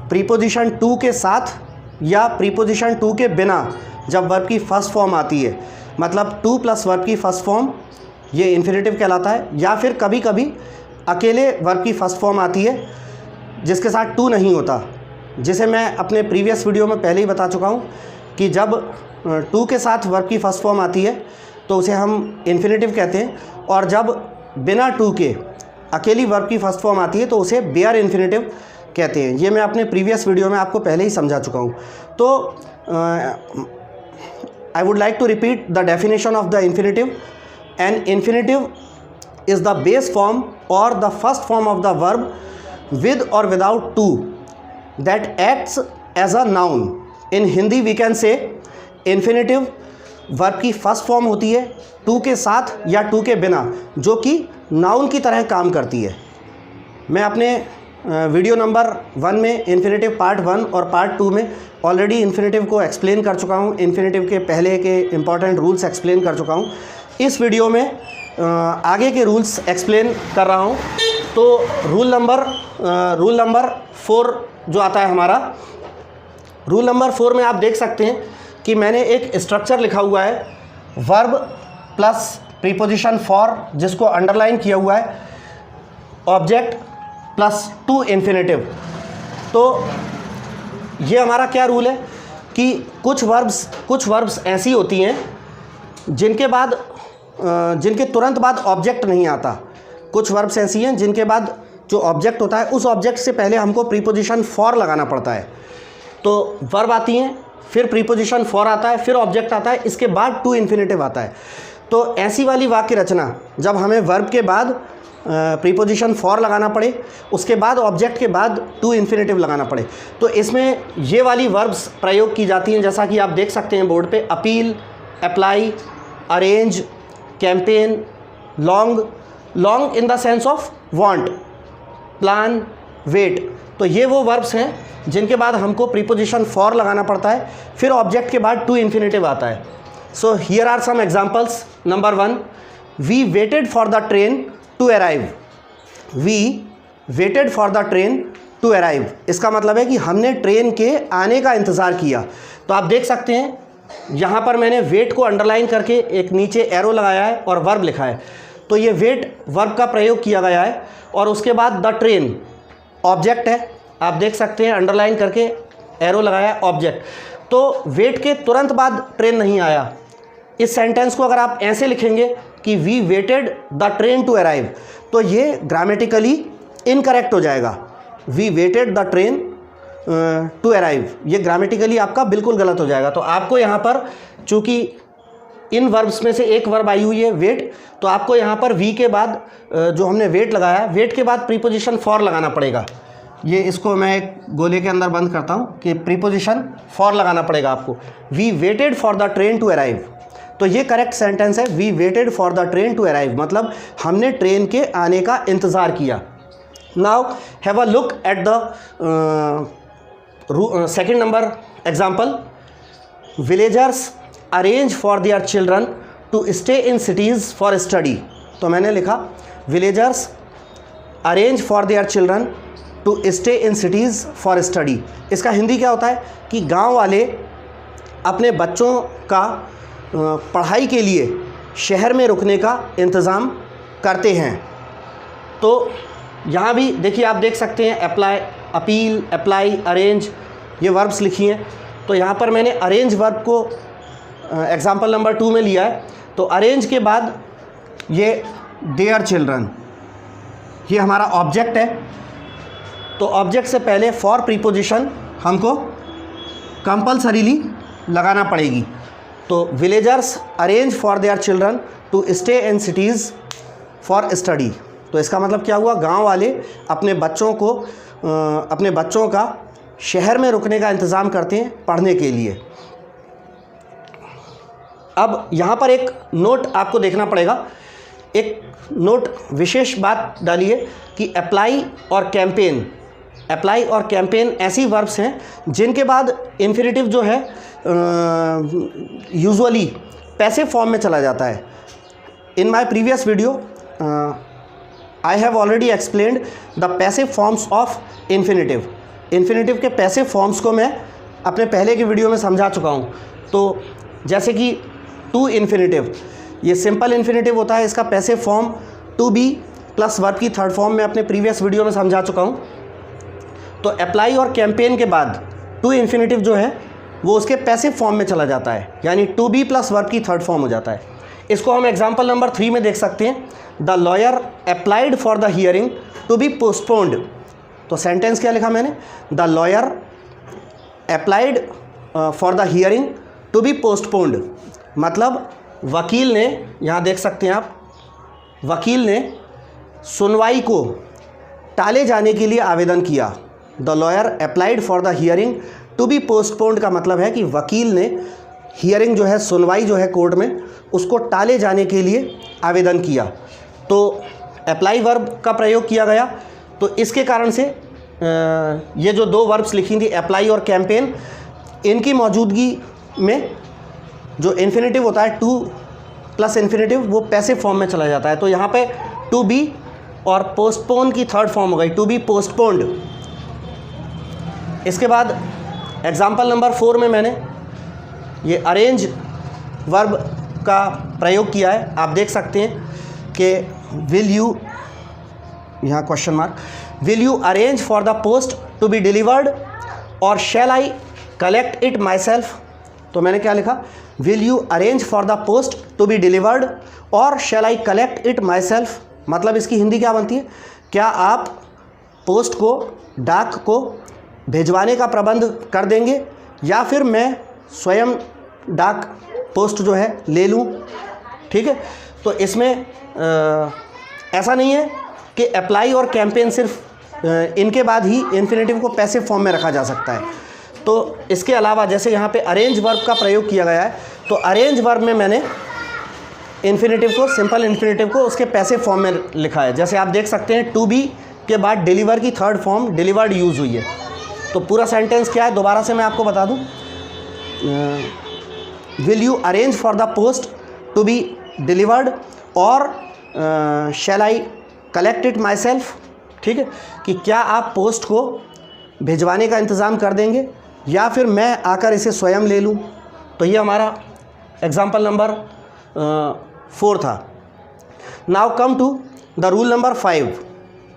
प्रीपोजिशन टू के साथ या प्रीपोजिशन टू के बिना जब वर्ब की फर्स्ट फॉर्म आती है, मतलब टू प्लस वर्ब की फर्स्ट फॉर्म, ये इन्फिनेटिव कहलाता है। या फिर कभी कभी अकेले वर्ब की फर्स्ट फॉर्म आती है जिसके साथ टू नहीं होता, जिसे मैं अपने प्रीवियस वीडियो में पहले ही बता चुका हूँ कि जब टू के साथ वर्ब की फर्स्ट फॉर्म आती है तो उसे हम इन्फिनेटिव कहते हैं, और जब बिना टू के अकेली वर्ब की फर्स्ट फॉर्म आती है तो उसे बेयर इन्फिनेटिव कहते हैं। ये मैं अपने प्रीवियस वीडियो में आपको पहले ही समझा चुका हूँ। तो I would like to repeat the definition of the infinitive. An infinitive is the base form और the first form of the verb with और without to that acts as a noun. In Hindi we can say infinitive verb की first form होती है to के साथ या to के बिना, जो कि नाउन की तरह काम करती है। मैं अपने वीडियो नंबर 1 में इन्फिनेटिव पार्ट 1 और पार्ट 2 में ऑलरेडी इन्फिनेटिव को एक्सप्लेन कर चुका हूँ, इन्फिनेटिव के पहले के इम्पॉर्टेंट रूल्स एक्सप्लेन कर चुका हूँ। इस वीडियो में आगे के रूल्स एक्सप्लेन कर रहा हूँ। तो रूल नंबर 4 जो आता है हमारा, रूल नंबर 4 में आप देख सकते हैं कि मैंने एक स्ट्रक्चर लिखा हुआ है, वर्ब प्लस प्रीपोजिशन फॉर, जिसको अंडरलाइन किया हुआ है, ऑब्जेक्ट प्लस टू इन्फिनेटिव। तो ये हमारा क्या रूल है कि कुछ वर्ब्स ऐसी होती हैं जिनके तुरंत बाद ऑब्जेक्ट नहीं आता। कुछ वर्ब्स ऐसी हैं जिनके बाद जो ऑब्जेक्ट होता है उस ऑब्जेक्ट से पहले हमको प्रीपोजिशन फॉर लगाना पड़ता है। तो वर्ब आती हैं, फिर प्रीपोजिशन फॉर आता है, फिर ऑब्जेक्ट आता है, इसके बाद टू इन्फिनेटिव आता है। तो ऐसी वाली वाक्य रचना जब हमें वर्ब के बाद प्रीपोजिशन फॉर लगाना पड़े, उसके बाद ऑब्जेक्ट के बाद टू इन्फिनेटिव लगाना पड़े, तो इसमें ये वाली वर्ब्स प्रयोग की जाती हैं, जैसा कि आप देख सकते हैं बोर्ड पे, appeal, apply, arrange, campaign, long in the sense of want, plan, wait. तो ये वो वर्ब्स हैं जिनके बाद हमको प्रीपोजिशन फॉर लगाना पड़ता है, फिर ऑब्जेक्ट के बाद टू इन्फिनेटिव आता है। So here are some examples. Number 1, we waited for the train to arrive. We waited for the train to arrive, इसका मतलब है कि हमने ट्रेन के आने का इंतज़ार किया। तो आप देख सकते हैं यहाँ पर मैंने वेट को अंडरलाइन करके एक नीचे एरो लगाया है और वर्ब लिखा है। तो ये वेट वर्ब का प्रयोग किया गया है, और उसके बाद द ट्रेन ऑब्जेक्ट है, आप देख सकते हैं अंडरलाइन करके एरो लगाया है, ऑब्जेक्ट। तो वेट के तुरंत बाद ट्रेन नहीं आया। इस सेंटेंस को अगर आप ऐसे लिखेंगे कि we waited the train to arrive, तो ये ग्रामेटिकली इनकरेक्ट हो जाएगा। We waited the train to arrive, ये ग्रामेटिकली आपका बिल्कुल गलत हो जाएगा। तो आपको यहाँ पर चूँकि इन वर्ब्स में से एक वर्ब आई हुई है वेट, तो आपको यहाँ पर वी के बाद जो हमने वेट लगाया, वेट के बाद प्रीपोजिशन फॉर लगाना पड़ेगा। ये इसको मैं एक गोले के अंदर बंद करता हूँ कि प्रीपोजिशन फॉर लगाना पड़ेगा आपको। We waited for the train to arrive, तो ये करेक्ट सेंटेंस है। We waited for the train to arrive मतलब हमने ट्रेन के आने का इंतज़ार किया। Now have a look at the second number example. Villagers arrange for their children to stay in cities for study. तो मैंने लिखा villagers arrange for their children to stay in cities for study. इसका हिंदी क्या होता है कि गांव वाले अपने बच्चों का पढ़ाई के लिए शहर में रुकने का इंतज़ाम करते हैं। तो यहाँ भी देखिए, आप देख सकते हैं अप्लाई, अपील, अप्लाई, अरेंज, ये वर्ब्स लिखी हैं। तो यहाँ पर मैंने अरेंज वर्ब को एग्जाम्पल नंबर 2 में लिया है। तो अरेंज के बाद ये देयर चिल्ड्रन, ये हमारा ऑब्जेक्ट है। तो ऑब्जेक्ट से पहले फॉर प्रीपोजिशन हमको कंपल्सरीली लगाना पड़ेगी। तो villagers arrange for their children to stay in cities for study. तो इसका मतलब क्या हुआ, गांव वाले अपने बच्चों का शहर में रुकने का इंतज़ाम करते हैं पढ़ने के लिए। अब यहाँ पर एक नोट आपको देखना पड़ेगा, एक नोट विशेष बात डालिए कि अप्लाई और कैंपेन, अप्लाई और कैंपेन ऐसी वर्ब्स हैं जिनके बाद इन्फिनेटिव जो है यूजुअली पैसिव फॉर्म में चला जाता है। In my previous video I have already explained the passive forms of infinitive. Infinitive के पैसिव फॉर्म्स को मैं अपने पहले की वीडियो में समझा चुका हूँ। तो जैसे कि टू इन्फिनेटिव, ये सिंपल इन्फिनेटिव होता है, इसका passive form to be plus verb की थर्ड फॉर्म में अपने प्रीवियस वीडियो में समझा चुका हूँ। तो अप्लाई और कैंपेन के बाद टू इन्फिनेटिव जो है वो उसके पैसिव फॉर्म में चला जाता है, यानी टू बी प्लस वर्ब की थर्ड फॉर्म हो जाता है। इसको हम एग्जाम्पल नंबर 3 में देख सकते हैं। The lawyer applied for the hearing to be postponed. तो सेंटेंस क्या लिखा मैंने, the lawyer applied for the hearing to be postponed मतलब वकील ने, यहाँ देख सकते हैं आप, वकील ने सुनवाई को टाले जाने के लिए आवेदन किया। The lawyer applied for the hearing to be postponed का मतलब है कि वकील ने हियरिंग जो है, सुनवाई जो है कोर्ट में, उसको टाले जाने के लिए आवेदन किया। तो अप्लाई वर्ब का प्रयोग किया गया। तो इसके कारण से ये जो दो वर्ब्स लिखी थी अप्लाई और कैंपेन, इनकी मौजूदगी में जो इन्फिनेटिव होता है टू प्लस इन्फिनेटिव, वो पैसिव फॉर्म में चला जाता है। तो यहाँ पे टू बी और पोस्टपोन की थर्ड फॉर्म हो गई, टू बी पोस्टपोन्ड। इसके बाद एग्जाम्पल नंबर 4 में मैंने ये अरेंज वर्ब का प्रयोग किया है। आप देख सकते हैं कि विल यू, यहाँ question mark, will you arrange for the post to be delivered और shall I collect it myself. तो मैंने क्या लिखा, will you arrange for the post to be delivered और shall I collect it myself मतलब इसकी हिंदी क्या बनती है, क्या आप पोस्ट को, डाक को भिजवाने का प्रबंध कर देंगे या फिर मैं स्वयं डाक पोस्ट जो है ले लूँ। ठीक है, तो इसमें ऐसा नहीं है कि अप्लाई और कैंपेन सिर्फ इनके बाद ही इन्फिनेटिव को पैसिव फॉर्म में रखा जा सकता है। तो इसके अलावा जैसे यहाँ पे अरेंज वर्ब का प्रयोग किया गया है, तो अरेंज वर्ब में मैंने इन्फिनेटिव को, सिंपल इन्फिनेटिव को उसके पैसिव फॉर्म में लिखा है। जैसे आप देख सकते हैं टू बी के बाद डिलीवर की थर्ड फॉर्म डिलीवर्ड यूज़ हुई है। तो पूरा सेंटेंस क्या है, दोबारा से मैं आपको बता दूं, will you arrange for the post to be delivered और shall I collect it myself. ठीक है, कि क्या आप पोस्ट को भिजवाने का इंतज़ाम कर देंगे या फिर मैं आकर इसे स्वयं ले लूँ। तो ये हमारा एग्जाम्पल नंबर 4 था। Now come to the rule number 5।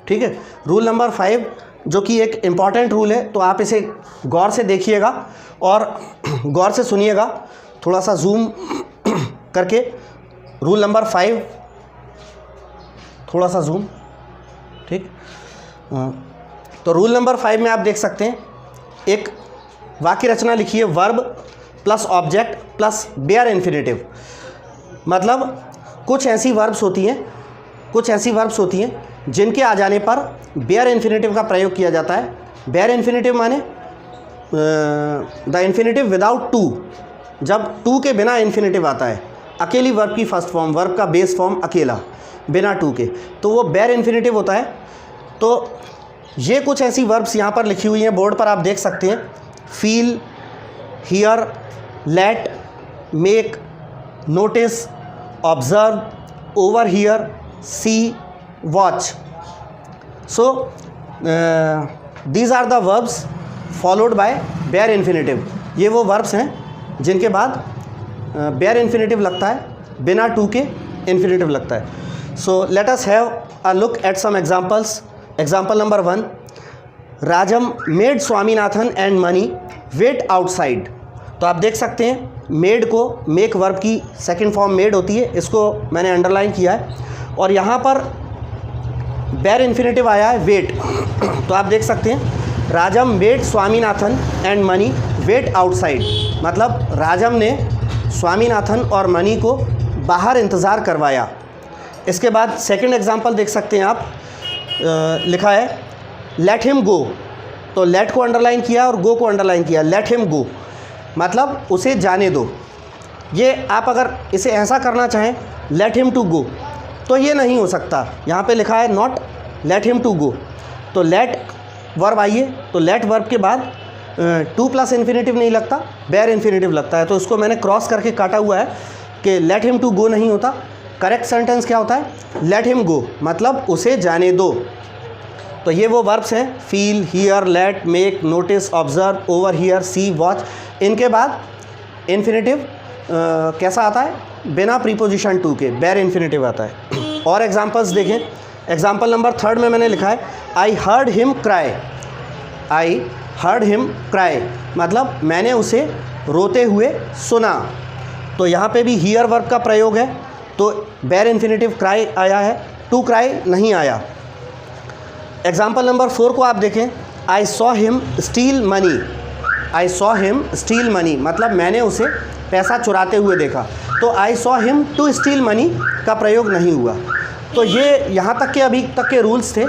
ठीक है, रूल नंबर 5 जो कि एक इम्पॉर्टेंट रूल है, तो आप इसे गौर से देखिएगा और गौर से सुनिएगा, थोड़ा सा जूम करके। रूल नंबर 5, थोड़ा सा जूम, ठीक। तो रूल नंबर 5 में आप देख सकते हैं एक वाक्य रचना लिखी है, verb plus object plus bare infinitive. मतलब कुछ ऐसी वर्ब्स होती हैं जिनके आ जाने पर बेयर इन्फिनेटिव का प्रयोग किया जाता है। बेयर इन्फिनेटिव माने द इन्फिनेटिव विदाउट टू, जब टू के बिना इन्फिनेटिव आता है, अकेली वर्ब की फर्स्ट फॉर्म, वर्ब का बेस फॉर्म अकेला बिना टू के, तो वो बेयर इन्फिनेटिव होता है। तो ये कुछ ऐसी वर्ब्स यहाँ पर लिखी हुई हैं, बोर्ड पर आप देख सकते हैं। Feel, hear, let, make, notice, observe, overhear, see, watch. So these are the verbs followed by bare infinitive. ये वो वर्ब्स हैं जिनके बाद बेयर इन्फिनेटिव लगता है, बिना टू के इन्फिनेटिव लगता है। So let us have a look at some examples. Example number 1, Rajam made Swaminathan and Mani wait outside. तो आप देख सकते हैं मेड को, मेक वर्ब की सेकंड फॉर्म मेड होती है, इसको मैंने अंडरलाइन किया है, और यहाँ पर बेयर इन्फिनेटिव आया है वेट। तो आप देख सकते हैं Rajam made Swaminathan and Mani wait outside, मतलब राजम ने स्वामीनाथन और मनी को बाहर इंतज़ार करवाया। इसके बाद सेकंड एग्जांपल देख सकते हैं आप, लिखा है लेट हिम गो। तो लेट को अंडरलाइन किया और गो को अंडरलाइन किया। लेट हिम गो मतलब उसे जाने दो। ये आप अगर इसे ऐसा करना चाहें लेट हिम टू गो, तो ये नहीं हो सकता। यहाँ पे लिखा है not let him to go, तो लेट वर्ब आइए, तो लेट वर्ब के बाद टू प्लस इन्फिनेटिव नहीं लगता, बेयर इन्फिनेटिव लगता है। तो इसको मैंने क्रॉस करके काटा हुआ है कि लेट हिम टू गो नहीं होता। करेक्ट सेंटेंस क्या होता है? लेट हिम गो, मतलब उसे जाने दो। तो ये वो वर्ब्स हैं feel, hear, let, make, notice, observe, overhear, see, watch. इनके बाद इन्फिनेटिव कैसा आता है? बिना प्रीपोजिशन टू के, बेयर इन्फिनेटिव आता है। और एग्जांपल्स देखें। एग्जांपल नंबर 3 में मैंने लिखा है आई हर्ड हिम क्राई। आई हर्ड हिम क्राई मतलब मैंने उसे रोते हुए सुना। तो यहाँ पे भी हियर वर्ब का प्रयोग है, तो बेयर इन्फिनेटिव क्राई आया है, टू क्राई नहीं आया। एग्जाम्पल नंबर 4 को आप देखें, I saw him steal money. I saw him steal money मतलब मैंने उसे पैसा चुराते हुए देखा। तो I saw him to steal money का प्रयोग नहीं हुआ। तो ये यहाँ तक के अभी तक के रूल्स थे।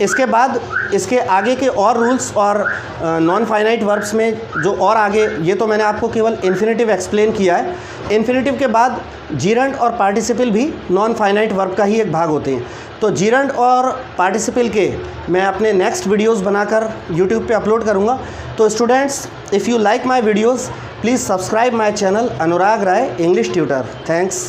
इसके बाद इसके आगे के और रूल्स और नॉन फाइनाइट वर्ब्स में जो और आगे, ये तो मैंने आपको केवल इन्फिनेटिव एक्सप्लेन किया है। इन्फिनेटिव के बाद जीरंड और पार्टिसिपल भी नॉन फाइनाइट वर्ब का ही एक भाग होते हैं। तो जीरंड और पार्टिसिपल के मैं अपने नेक्स्ट वीडियोस बनाकर यूट्यूब पे अपलोड करूँगा। तो students, if you like my videos please subscribe my channel Anurag Rai English tutor. Thanks.